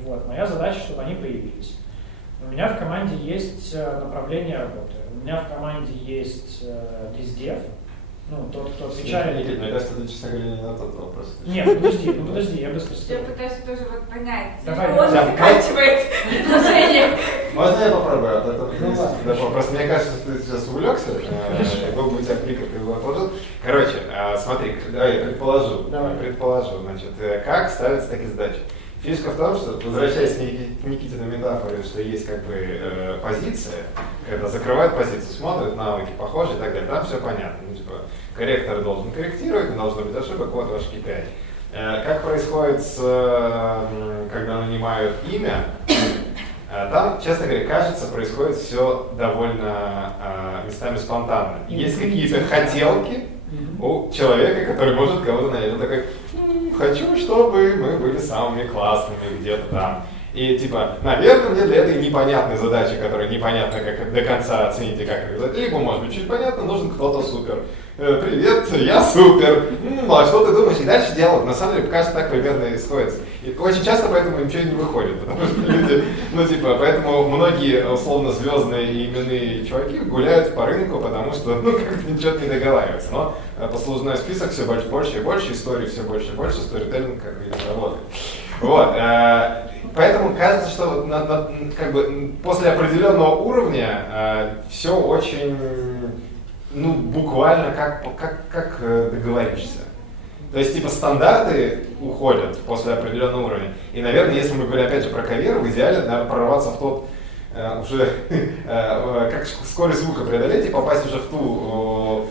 Вот. Моя задача, чтобы они появились. У меня в команде есть направление работы. У меня в команде есть бездев, ну, тот, кто отвечает. Никит, мне кажется, ты, честно говоря, не на тот вопрос. Нет, подожди, я быстро Я скажу. пытаюсь тоже вот понять. Давай, Он давай. заканчивает предложение. Можно я попробую? А то Ну, ладно. просто мне кажется, что ты сейчас увлекся, и был бы у тебя кликер, ты его отложил. Короче, смотри, давай я предположу. Давай. Предположу, значит, как ставятся такие задачи. Фишка в том, что, возвращаясь к Никитиной метафоре, что есть как бы позиция, когда закрывают позицию, смотрят, навыки похожи и так далее, там все понятно. Ну, типа, корректор должен корректировать, не должно быть ошибок, вот ваш KPI. Как происходит, когда нанимают имя, там, честно говоря, кажется, происходит все довольно местами спонтанно. Есть какие-то хотелки у человека, который может кого-то нанять. Он такой, хочу, чтобы мы были самыми классными где-то там. И типа, наверное, мне для этой непонятной задачи, которая непонятно как до конца оценить и как реализовать, либо, может быть, чуть понятно, нужен кто-то супер. Привет, я супер. А что ты думаешь? И дальше диалог. На самом деле, кажется, так примерно и сходится. И очень часто поэтому ничего не выходит, потому что люди, ну типа, поэтому многие условно звездные и именные чуваки гуляют по рынку, потому что, ну, как-то ничего не договариваются. Но послужной список все больше и больше, истории все больше и больше, сторителлинг как бы работает. Вот. Поэтому кажется, что как бы после определенного уровня все очень, ну, буквально как договоришься. То есть, типа, стандарты уходят после определенного уровня. И, наверное, если мы говорим, опять же, про кавер, в идеале, наверное, прорваться в тот, уже, как скорость звука преодолеть и попасть уже в ту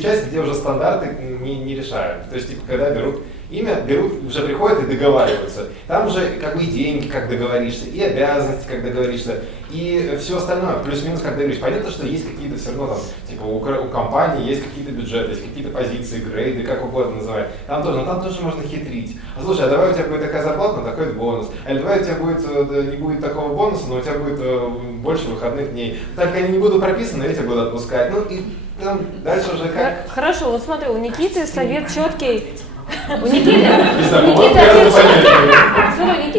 часть, где уже стандарты не решают. То есть, типа, когда берут имя, уже приходят и договариваются. Там уже как бы и деньги, как договоришься, и обязанности, как договоришься, и все остальное, плюс-минус, как договоришься. Понятно, что есть какие-то все равно там, типа у компании есть какие-то бюджеты, есть какие-то позиции, грейды, как угодно называть. Там тоже можно хитрить. А слушай, а давай у тебя будет такая зарплата, но такой вот бонус. Или давай у тебя не будет такого бонуса, но у тебя будет больше выходных дней. Только они не будут прописаны, но я тебя буду отпускать. Ну и там дальше уже как... Хорошо, вот смотри, у Никиты совет четкий. У Никиты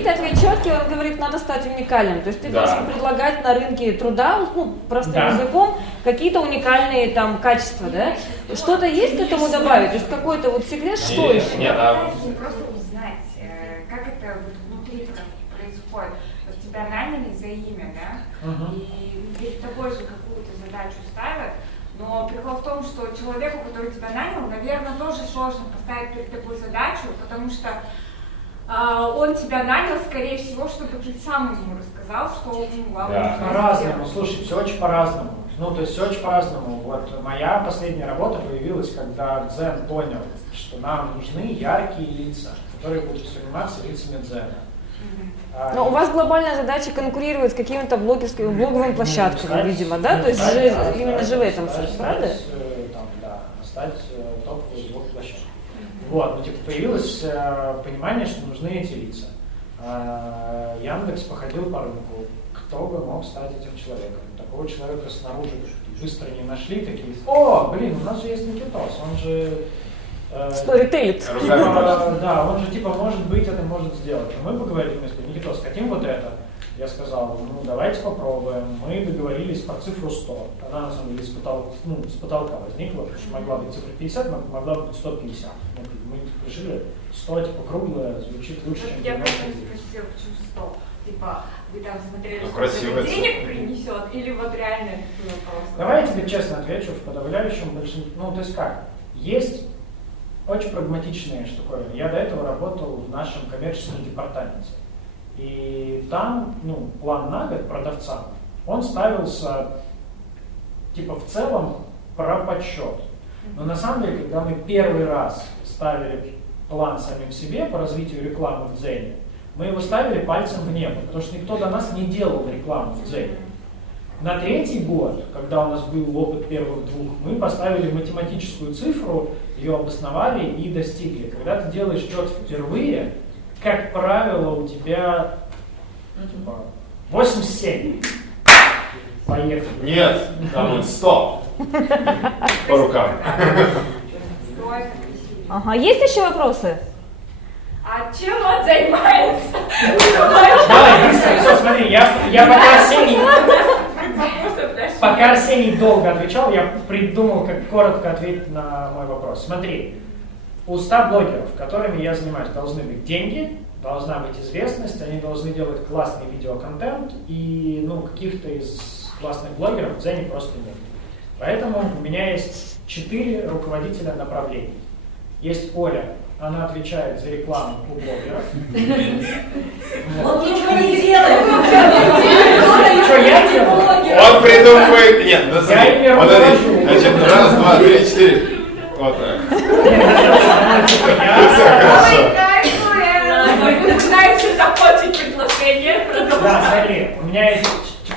ответ четкий, он говорит, надо стать уникальным. То есть ты должен предлагать на рынке труда, ну, простым языком, какие-то уникальные там качества, да? Что-то есть к этому добавить? То есть какой-то вот секрет, что еще? Нет, просто узнать, как это вот внутри происходит. Вот тебя наняли за имя, да? И перед тобой же какую-то задачу ставят. Но прикол в том, что человеку, который тебя нанял, наверное, тоже сложно поставить перед тобой задачу, потому что он тебя нанял, скорее всего, чтобы ты сам ему рассказал, что он По-разному, слушай, все очень по-разному. Ну, то есть все очень по-разному. Вот моя последняя работа появилась, когда Дзен понял, что нам нужны яркие лица, которые будут восприниматься лицами Дзена. Но у вас глобальная задача конкурировать с какими-то блоговыми площадками, видимо, да? То есть именно же в этом суть, правда? Да, стать топовой блоговой площадкой. Вот, ну типа появилось понимание, что нужны эти лица. Яндекс походил по рынку, кто бы мог стать этим человеком. Такого человека снаружи быстро не нашли, такие, о, блин, у нас же есть Никитос, он же... Сторителит. Да, он же типа может быть, это может сделать. Мы поговорили, мы сказали, Никитос, хотим вот это. Я сказал, ну давайте попробуем. Мы договорились про цифру 100. Она на самом деле с потолка возникла, потому что могла быть цифра 50, могла быть 150. Мы решили, 100 типа круглая, звучит лучше, чем 90. Я просто спросила, почему 100? Типа, вы там смотрели, сколько денег принесет, или вот реально вопрос? Давай я тебе честно отвечу, в подавляющем большинстве, ну то есть как, есть очень прагматичная штуковина. Я до этого работал в нашем коммерческом департаменте. И там, ну, план на год продавцам, он ставился, типа, в целом про подсчет. Но на самом деле, когда мы первый раз ставили план самим себе по развитию рекламы в Дзене, мы его ставили пальцем в небо, потому что никто до нас не делал рекламу в Дзене. На третий год, когда у нас был опыт первых двух, мы поставили математическую цифру, ее обосновали и достигли. Когда ты делаешь что-то впервые, как правило, у тебя, ну, типа, 87. Поехали. Нет, там будет 100. По рукам. Ага, есть еще вопросы? А чем он занимается? Давай, быстро, все, смотри, пока Арсений долго отвечал, я придумал, как коротко ответить на мой вопрос. Смотри, у 100 блогеров, которыми я занимаюсь, должны быть деньги, должна быть известность, они должны делать классный видеоконтент, и каких-то из классных блогеров в Дзене просто нет. Поэтому у меня есть 4 руководителя направлений. Есть Оля, она отвечает за рекламу у блогеров. Он ничего не делает. Что я делаю? Он придумывает... Нет, Я ими руковожу. Значит, раз, два, три, четыре. Вот так. Вы начинаете закончить предложение. Да, смотри, у меня есть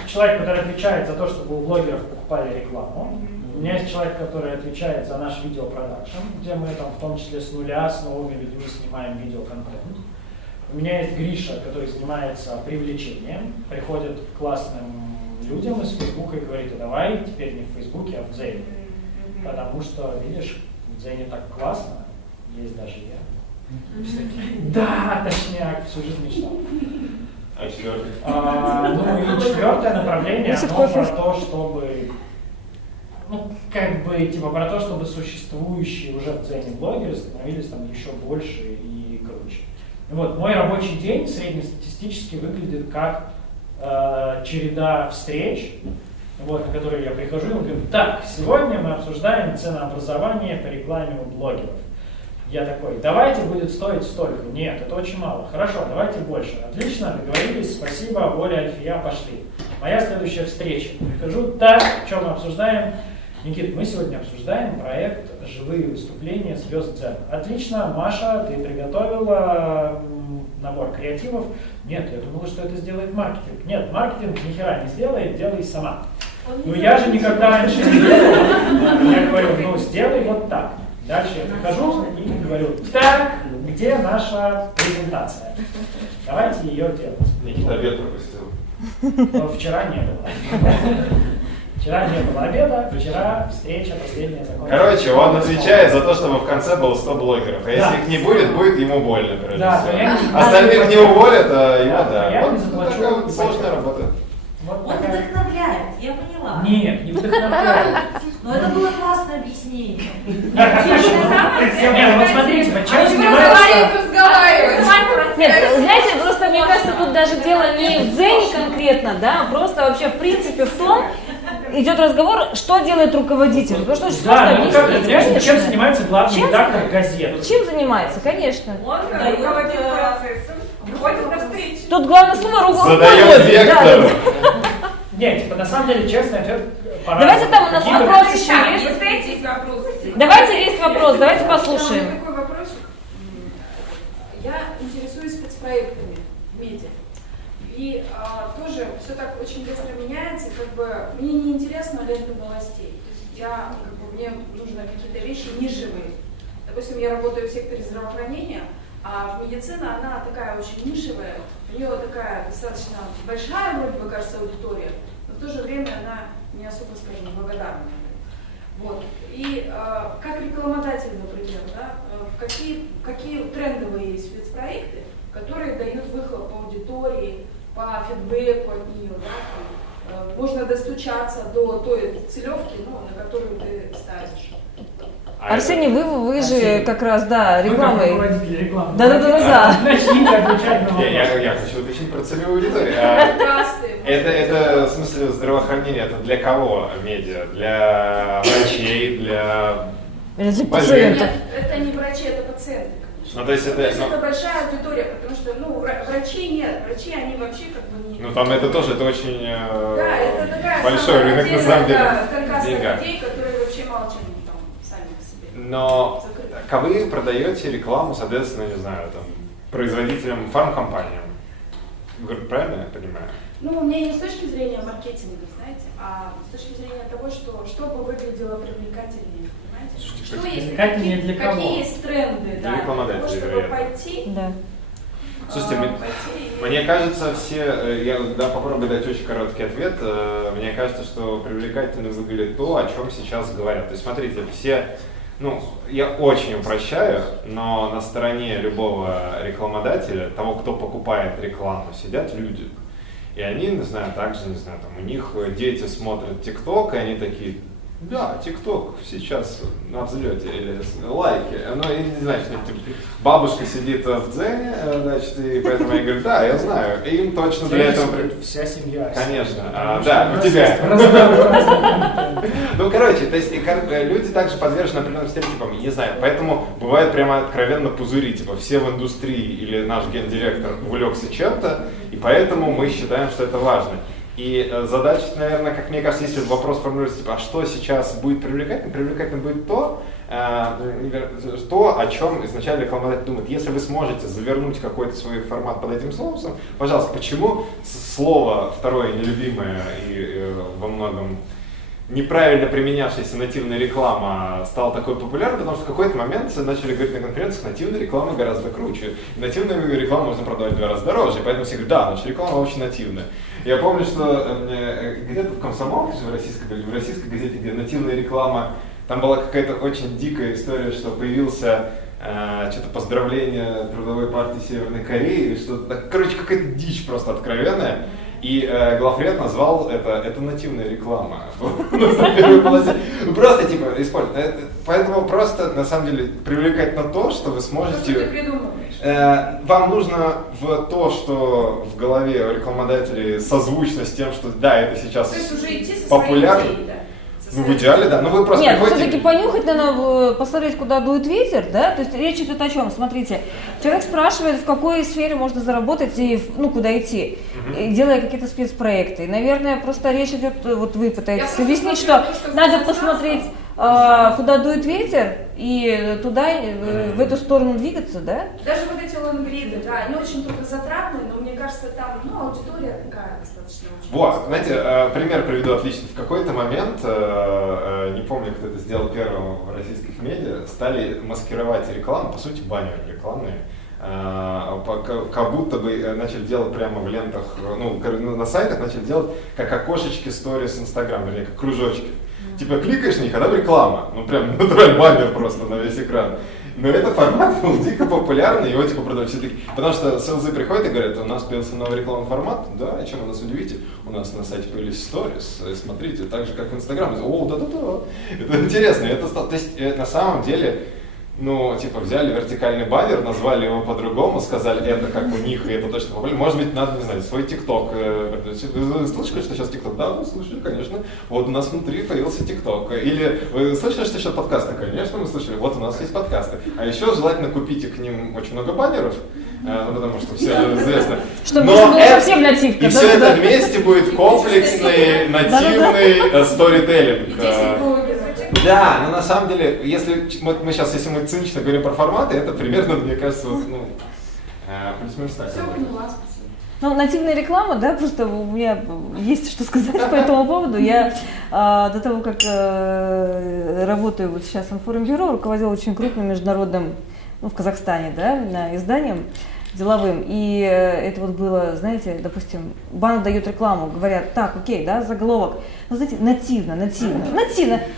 человек, который отвечает за то, чтобы у блогеров покупали рекламу. У меня есть человек, который отвечает за наш видеопродакшн, где мы там в том числе с нуля с новыми людьми снимаем видеоконтент. У меня есть Гриша, который занимается привлечением, приходит к классным людям из Фейсбука и говорит: а давай теперь не в Фейсбуке, а в Дзене. Потому что, видишь, в Дзене так классно, есть даже я. Да, точняк, всю жизнь мечтал. А четвертый? И четвертое направление, оно про то, чтобы, про то, чтобы существующие уже в Дзене блогеры становились там еще больше и круче. Вот, мой рабочий день среднестатистически выглядит как череда встреч, на которые я прихожу и говорю: так, сегодня мы обсуждаем ценообразование по рекламе у блогеров. Я такой: давайте будет стоить столько. Нет, это очень мало. Хорошо, давайте больше. Отлично, договорились, спасибо, Оля, Альфия, пошли. Моя следующая встреча. Прихожу: так, что мы обсуждаем? Никит, мы сегодня обсуждаем проект «Живые выступления звезд Дзена». Отлично, Маша, ты приготовила набор креативов? Нет, я думала, что это сделает маркетинг. Нет, маркетинг ни хера не сделает, делай сама. Я же никогда раньше не делал. Я говорю: сделай вот так. Дальше я прихожу и говорю: так, где наша презентация? Давайте ее делать. Никита обед пропустил. Вчера не было. Вчера не было обеда, вчера встреча последняя закончилась. Короче, он отвечает за то, чтобы в конце было 100 блогеров. А если их не будет, будет ему больно. Да, остальных не уволят, а его да. Я не заплачу. Такая сложная работа. Он вдохновляет, я поняла. Нет, не вдохновляет. Но это было классное объяснение. Нет, вот смотрите, чем Нет, знаете, просто мне кажется, тут даже дело не в Дзене конкретно, да, просто вообще в принципе в том, идет разговор, что делает руководитель. Потому что очень сложно объяснить. Чем занимается главный редактор газеты? Чем занимается, конечно. Он руководит процессом, выходит на встречу. Тут главное слово руководит. Задает вектор. Нет, на самом деле, честный ответ. Давайте там у нас вопрос еще есть. Вот эти вопросы. Давайте есть вопрос, давайте послушаем. Такой вопросик. Я интересуюсь спецпроектами в медиа. И тоже все так очень быстро меняется, мне не интересна лента новостей. То есть мне нужны какие-то вещи нишевые. Допустим, я работаю в секторе здравоохранения, а медицина, она такая очень нишевая, у нее такая достаточно большая, вроде бы, кажется, аудитория, но в то же время она не особо, скажем, благодарна. Вот. И как рекламодатель, например, да, какие трендовые есть спецпроекты, которые дают выхлоп аудитории, по фидбэку от нее, да, можно достучаться до той целевки, на которую ты ставишь. Арсений, вы же как раз, да, рекламой. Рекламы. Да. Начните отвечать на вопрос. Я хочу уточнить про целевую аудиторию. Это, в смысле, здравоохранение, это для кого медиа? Для врачей, для пациентов? Нет, это не врачи, это пациенты. То есть это большая аудитория, потому что, врачей нет, врачи, они вообще не... там это тоже, это очень да, это такая большой рынок, на самом деле. Каркасных людей, которые вообще мало чем сами по себе. Но вы продаете рекламу, соответственно, не знаю, производителям, фармкомпаниям. Правильно я понимаю? У меня не с точки зрения маркетинга, знаете, а с точки зрения того, чтобы выглядело привлекательнее. Что есть, какие есть тренды, для для того, чтобы пойти. Да. Слушайте, мне кажется, я попробую дать очень короткий ответ. Мне кажется, что привлекательно выглядит то, о чем сейчас говорят. То есть, смотрите, все ну, я очень упрощаю, но на стороне любого рекламодателя, того, кто покупает рекламу, сидят люди. И они, не знаю, также, не знаю, там у них дети смотрят ТикТок, и они такие, да, ТикТок сейчас на взлете, или лайки. Ну, я не знаю, что типа, бабушка сидит в Дзене, значит, и поэтому я говорю, да, я знаю, и им точно для этого... Вся семья. Конечно, да, у тебя. Ну, короче, то есть люди также подвержены определенным стереотипам, не знаю, поэтому бывает прямо откровенно пузыри, типа все в индустрии или наш гендиректор увлекся чем-то, и поэтому мы считаем, что это важно. И задача, наверное, как мне кажется, если вопрос формулируется, типа, а что сейчас будет привлекательно? Привлекательно будет то, о чем изначально рекламодатель думает. Если вы сможете завернуть какой-то свой формат под этим соусом, пожалуйста, почему слово второе нелюбимое и во многом неправильно применявшаяся нативная реклама стала такой популярной, потому что в какой-то момент начали говорить на конференциях, нативная реклама гораздо круче. И нативную рекламу можно продавать в 2 раза дороже, и поэтому все говорят, да, наша реклама очень нативная. Я помню, что где-то в «Комсомолке», в российской газете, где нативная реклама, там была какая-то очень дикая история, что появился что-то поздравление Трудовой партии Северной Кореи, или что-то, короче, какая-то дичь просто откровенная. И главред назвал это нативная реклама. Просто типа использовать. Поэтому просто на самом деле привлекательно то, что вы сможете. Что ты придумываешь? Вам нужно в то, что в голове у рекламодателей созвучно с тем, что да, это сейчас То есть уже идти со популярно. своей идеей, да? Ну, в идеале, да. Но вы просто Нет, приходите... все-таки понюхать надо, посмотреть, куда дует ветер, да? То есть речь идет о чем? Смотрите, человек спрашивает, в какой сфере можно заработать и, ну, куда идти, делая какие-то спецпроекты. И, наверное, просто речь идет, вот вы пытаетесь объяснить, что надо посмотреть, куда дует ветер, и туда, в эту сторону двигаться, да? Даже вот эти лонгриды, да, они очень трудозатратные, но мне кажется, там, ну, аудитория такая достаточно очень. Вот, знаете, пример приведу отлично. В какой-то момент, не помню, кто это сделал первым в российских медиа, стали маскировать рекламу, по сути, баннеры рекламные, как будто бы начали делать прямо в лентах, ну, на сайтах начали делать как окошечки сторис Инстаграм, вернее, как кружочки. Типа кликаешь на них, а там реклама, ну прям натуральный баннер просто на весь экран. Но этот формат был дико популярный, его типа продают все таки. Потому что селзы приходят и говорят, у нас появился новый рекламный формат, да, чем вы нас удивите? У нас на сайте появились сторис, смотрите, так же как в Инстаграме. О, да-да-да, это интересно. То есть на самом деле, ну, типа, взяли вертикальный баннер, назвали его по-другому, сказали, это как у них, и это точно популярно. Может быть, надо, не знаю, свой ТикТок. Вы слышали, что сейчас ТикТок? Да, вы слышали, конечно. Вот у нас внутри появился ТикТок. Или вы слышали, что сейчас подкасты? Конечно, мы слышали. Вот у нас есть подкасты. А еще желательно купите к ним очень много баннеров, потому что все известно. Чтобы было совсем нативка. И все это вместе будет комплексный, нативный сторителлинг. Да, но на самом деле, если мы сейчас, если мы цинично говорим про форматы, это примерно, мне кажется, вот, ну, плюс-минус так. Все поняла, спасибо. Ну, нативная реклама, да, просто у меня есть что сказать по этому поводу. Я до того, как работаю вот сейчас в информбюро, руководила очень крупным международным, ну, в Казахстане, да, изданием деловым. И это вот было, знаете, допустим, банк дает рекламу, говорят, так, окей, да, заголовок. Ну, знаете, нативно.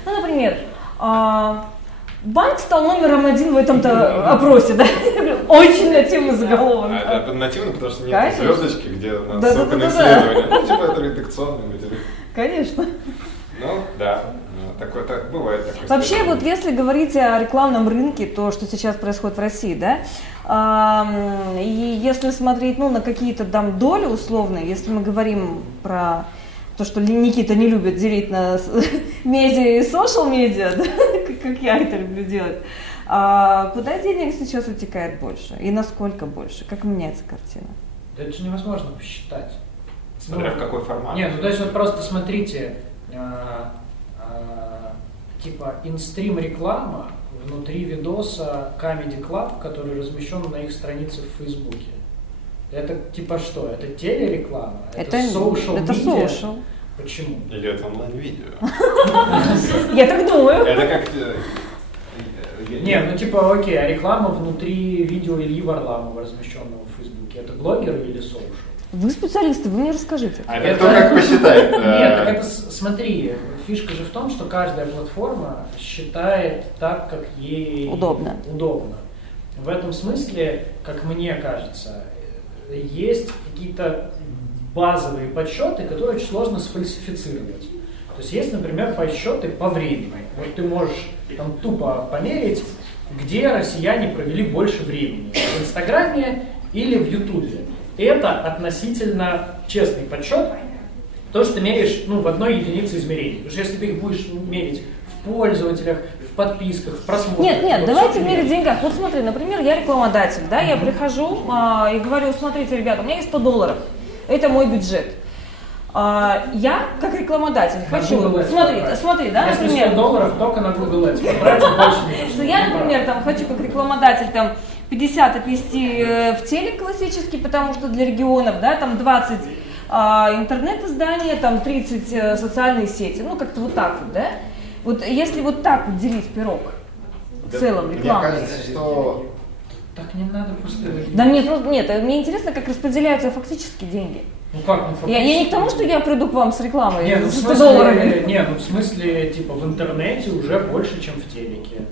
Ну, например, банк стал номером 1 в этом-то опросе, да? Очень нативный заголовок. Это нативно, потому что нет Конечно. звездочки, где ссылка на исследование. Ну, типа это редакционный материал. Конечно. Ну, да. Такое так бывает. Вообще, вот если говорить о рекламном рынке, то, что сейчас происходит в России, да, и если смотреть, ну, на какие-то там доли условные, если мы говорим про то, что Никита не любит делить на медиа и social-медиа, да, как я это люблю делать, куда денег сейчас утекает больше и насколько больше? Как меняется картина? Да это же невозможно посчитать. Смотря в какой формат. Нет, ну то есть вот просто смотрите, типа инстрим реклама внутри видоса Comedy Club, который размещен на их странице в Фейсбуке. Это типа что? Это телереклама? Это social media? Это social. Почему? Или это онлайн-видео? Я так думаю. Это как... Не, ну типа окей, а реклама внутри видео Ильи Варламова, размещенного в Фейсбуке, это блогер или social? Вы специалисты, вы мне расскажите. А это кто как посчитает? Нет, так это, смотри, фишка же в том, что каждая платформа считает так, как ей Удобно. В этом смысле, как мне кажется, есть какие-то базовые подсчеты, которые очень сложно сфальсифицировать. То есть есть, например, подсчеты по времени. Вот ты можешь там тупо померить, где россияне провели больше времени, в Инстаграме или в Ютубе. Это относительно честный подсчет, то, что ты меряешь в одной единице измерений. Потому что если ты их будешь мерить в пользователях, в подписках, в просмотрах... Нет, давайте мерить в деньгах. Вот смотри, например, я рекламодатель, да, я прихожу и говорю, смотрите, ребята, у меня есть $100, это мой бюджет. Я, как рекламодатель, хочу, смотри, да, если например... $100 только на Google Ads, потратить больше не Что я, например, там хочу как рекламодатель там 50 отвести в телек классический, потому что для регионов, да, там 20 интернет-издания, там 30 социальные сети, ну как-то вот так вот, да. Вот если вот так вот делить пирог в целом рекламы. Мне кажется, что... Так не надо просто... Да нет, мне интересно, как распределяются фактически деньги. Ну как, Я не к тому, что я приду к вам с рекламой нет, с $100. Нет, в смысле, типа, в интернете уже больше, чем в телеке.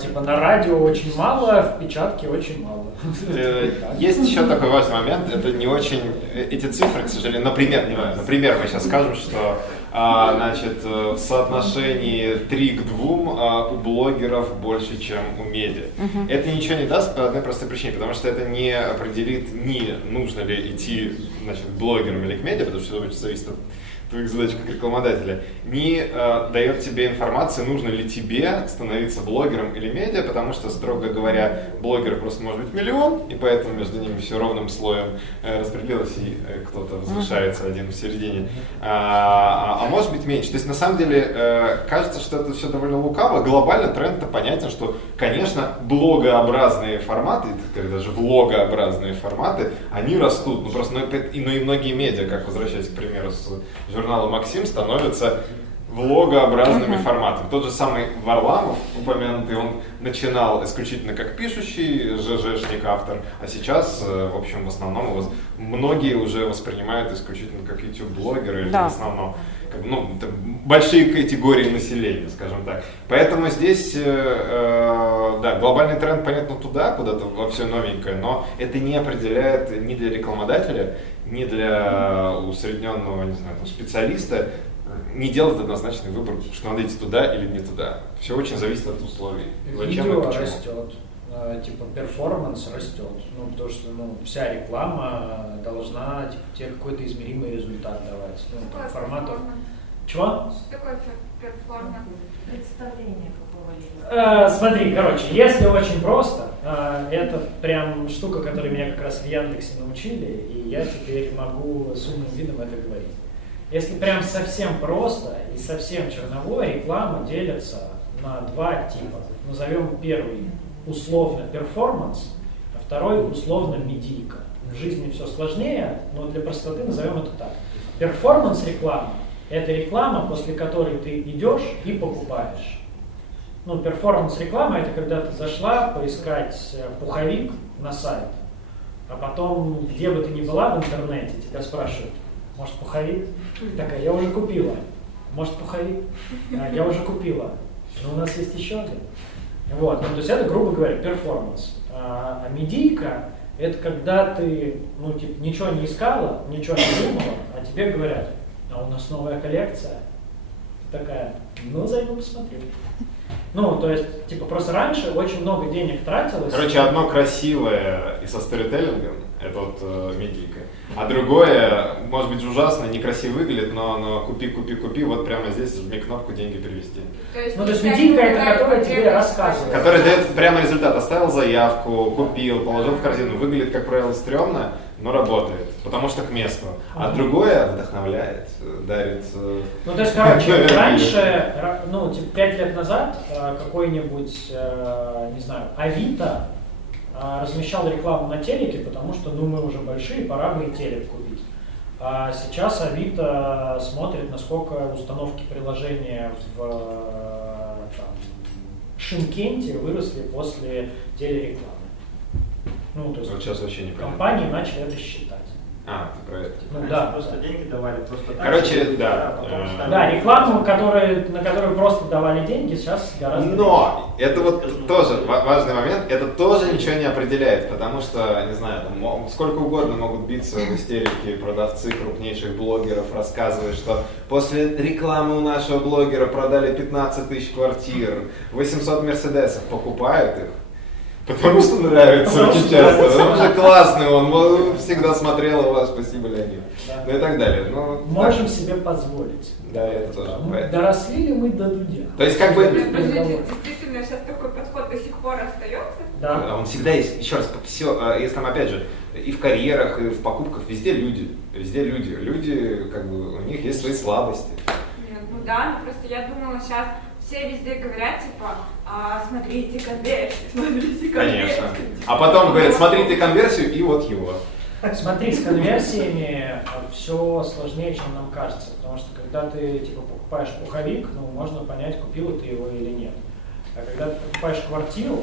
Типа, на радио очень мало, в печатке очень мало. Есть еще такой важный момент, это не очень, эти цифры, к сожалению, например, мы сейчас скажем, что значит, в соотношении 3 к 2 у блогеров больше, чем у медиа. Это ничего не даст по одной простой причине, потому что это не определит, ни нужно ли идти, значит, к блогерам или к медиа, потому что это очень зависит от твоих задач как рекламодателя, не дает тебе информации, нужно ли тебе становиться блогером или медиа, потому что, строго говоря, блогеров просто может быть миллион, и поэтому между ними все ровным слоем распределилось, и кто-то возвышается один в середине, а может быть меньше. То есть, на самом деле, кажется, что это все довольно лукаво. Глобально тренд-то понятен, что, конечно, блогообразные форматы, даже влогообразные форматы, они растут. Ну, просто, и многие медиа, как возвращаясь, к примеру, с журнала «Максим», становятся влогообразными форматами. Тот же самый Варламов, упомянутый, он начинал исключительно как пишущий ЖЖшник, автор, а сейчас, в общем, в основном его многие уже воспринимают исключительно как YouTube-блогеры или в основном. Ну, большие категории населения, скажем так. Поэтому здесь, да, глобальный тренд, понятно, туда, куда-то во все новенькое, но это не определяет ни для рекламодателя, ни для усредненного, не знаю, специалиста, не делать однозначный выбор, что надо идти туда или не туда. Все очень зависит от условий. Видео растет, типа перформанс растет, ну потому что вся реклама должна тебе какой-то измеримый результат давать. Ну, форматов. Чего? Что такое перформанс? Представление какого-либо. Смотри, короче, если очень просто, это прям штука, которую меня как раз в Яндексе научили, и я теперь могу с умным видом это говорить. Если прям совсем просто и совсем черновое, реклама делится на два типа. Назовем первый условно перформанс, а второй условно медийка. В жизни все сложнее, но для простоты назовем это так. Перформанс реклама – это реклама, после которой ты идешь и покупаешь. Ну, перформанс реклама – это когда ты зашла поискать пуховик на сайт, а потом, где бы ты ни была в интернете, тебя спрашивают: может, пуховик? Такая: я уже купила. Может, пуховик? Я уже купила. Но у нас есть еще один. Вот, ну, то есть это, грубо говоря, перформанс. А медийка – это когда ты, ну, типа, ничего не искала, ничего не думала, а тебе говорят: а у нас новая коллекция. Ты такая: ну, зайду посмотрю. Ну, то есть, типа, просто раньше очень много денег тратилось. Короче, одно красивое и со сторителлингом – это вот медийка. А другое, может быть, ужасно, некрасиво выглядит, но купи, вот прямо здесь жми кнопку «Деньги перевести». Ну, то есть медийка – это которая тебе рассказывает. Которая дает прямо результат. Оставил заявку, купил, положил в корзину. Выглядит, как правило, стрёмно, но работает, потому что к месту. А другое вдохновляет, дарит. Ну, то есть, короче, раньше, ну, типа 5 лет назад какой-нибудь, не знаю, Авито размещал рекламу на телеке, потому что, ну, мы уже большие, пора бы и телек купить. А сейчас Авито смотрит, насколько установки приложения в Шымкенте выросли после телерекламы. Ну, то есть вот сейчас вообще не компании начали это считать. А, ты про это. Ну да. Просто деньги давали просто так. Короче, чтобы, да. потом стали- Да, рекламу, на которую просто давали деньги, сейчас гораздо меньше. Но это вот тоже важный момент, это тоже ничего не определяет, потому что, не знаю, там, сколько угодно могут биться в истерике продавцы крупнейших блогеров, рассказывая, что после рекламы у нашего блогера продали 15 тысяч квартир, 800 мерседесов, покупают их. Потому что нравится очень часто, потому что классный он всегда смотрел у вас, спасибо, Леонид, Да. ну и так далее. Ну, Можем себе позволить. да, это тоже. Поэтому- Доросли ли мы до Дудя? То есть как бы... Подождите, действительно, сейчас такой подход до сих пор остается? Да. Он всегда есть, еще раз, все, если там опять же, и в карьерах, и в покупках, везде люди. Люди, как бы, у них есть свои слабости. Нет, ну да, но просто я думала, сейчас все везде говорят, типа, смотрите конверсию, смотрите конверсию. Конечно. А потом говорят, смотрите конверсию, и вот его. Смотри, с конверсиями все сложнее, чем нам кажется, потому что когда ты типа покупаешь пуховик, ну можно понять, купил ты его или нет. А когда ты покупаешь квартиру,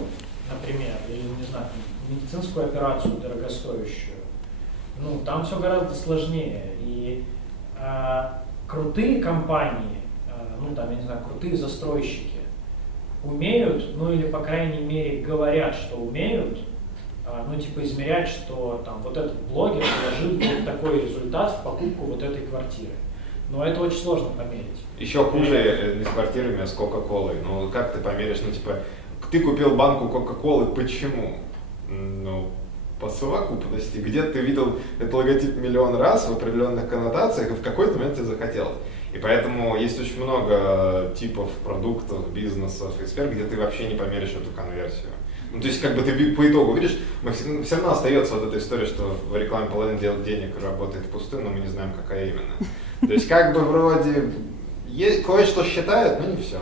например, или не знаю, медицинскую операцию дорогостоящую, ну там все гораздо сложнее. И крутые компании, ну там, я не знаю, крутые застройщики умеют, ну или по крайней мере говорят, что умеют, ну типа измерять, что там вот этот блогер вложил вот такой результат в покупку вот этой квартиры. Но это очень сложно померить. Еще хуже не с квартирами, а с Кока-Колой. Ну как ты померишь, ну типа, ты купил банку Кока-Колы, почему? Ну, по совокупности. Где ты видел этот логотип миллион раз в определенных коннотациях, и в какой-то момент тебе захотелось. И поэтому есть очень много типов продуктов, бизнесов и сфер, где ты вообще не померишь эту конверсию. Ну, то есть, как бы ты по итогу видишь, все равно остается вот эта история, что в рекламе половина денег работает впустую, но мы не знаем, какая именно. То есть, как бы вроде, кое-что считают, но не все.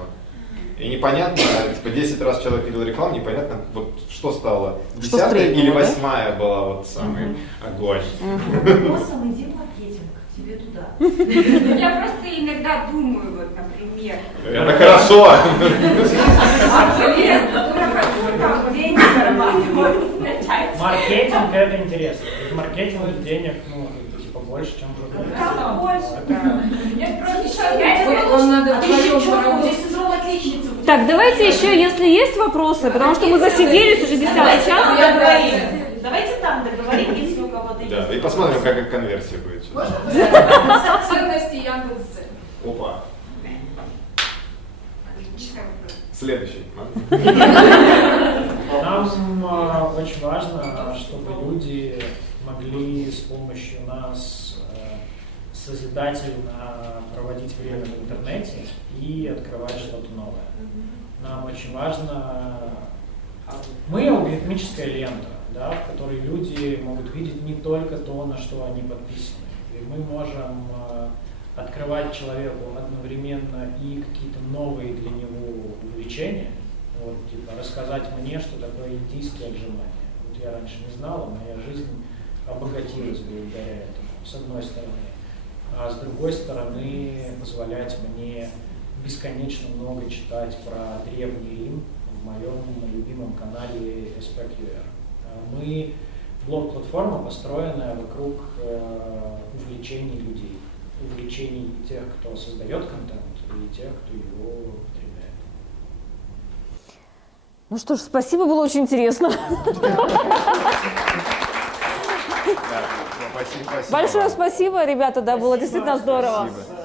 И непонятно, типа 10 раз человек видел рекламу, непонятно, вот что стало, 10-я или 8-я была вот самый огонь. Боссом иди в маркетинг, тебе туда. Я просто иногда думаю, вот, например, Это хорошо! полезно, там деньги зарабатывают, начать. Маркетинг это интересно. В маркетинге денег, ну, как бы, типа больше, чем в других. Да, больше, Это- да. Нет, просто еще Вам надо А ты еще вдвоем четко, поработать. здесь синдром отличницы. Так, давайте еще, если есть вопросы, потому что мы засиделись уже 10-й час. Давайте там договорим, если у кого-то есть. Да, и посмотрим, как конверсия будет. Ценности Яндекс.Дзен. Опа. Отличный вопрос. Следующий. Нам очень важно, чтобы люди могли с помощью нас созидательно проводить время в интернете и открывать что-то новое. Нам очень важно... Мы алгоритмическая лента, да, в которой люди могут видеть не только то, на что они подписаны. И мы можем открывать человеку одновременно и какие-то новые для него увлечения. Вот, типа рассказать мне, что такое индийские отжимания. Вот я раньше не знала, моя жизнь обогатилась благодаря этому, с одной стороны. А с другой стороны, позволять мне бесконечно много читать про Древний Рим в моем любимом канале SPQR. Мы блог-платформа, построенная вокруг увлечений людей. Увлечений тех, кто создает контент, и тех, кто его потребляет. Ну что ж, спасибо, было очень интересно. Спасибо. Большое спасибо, ребята, да, было действительно здорово. Спасибо.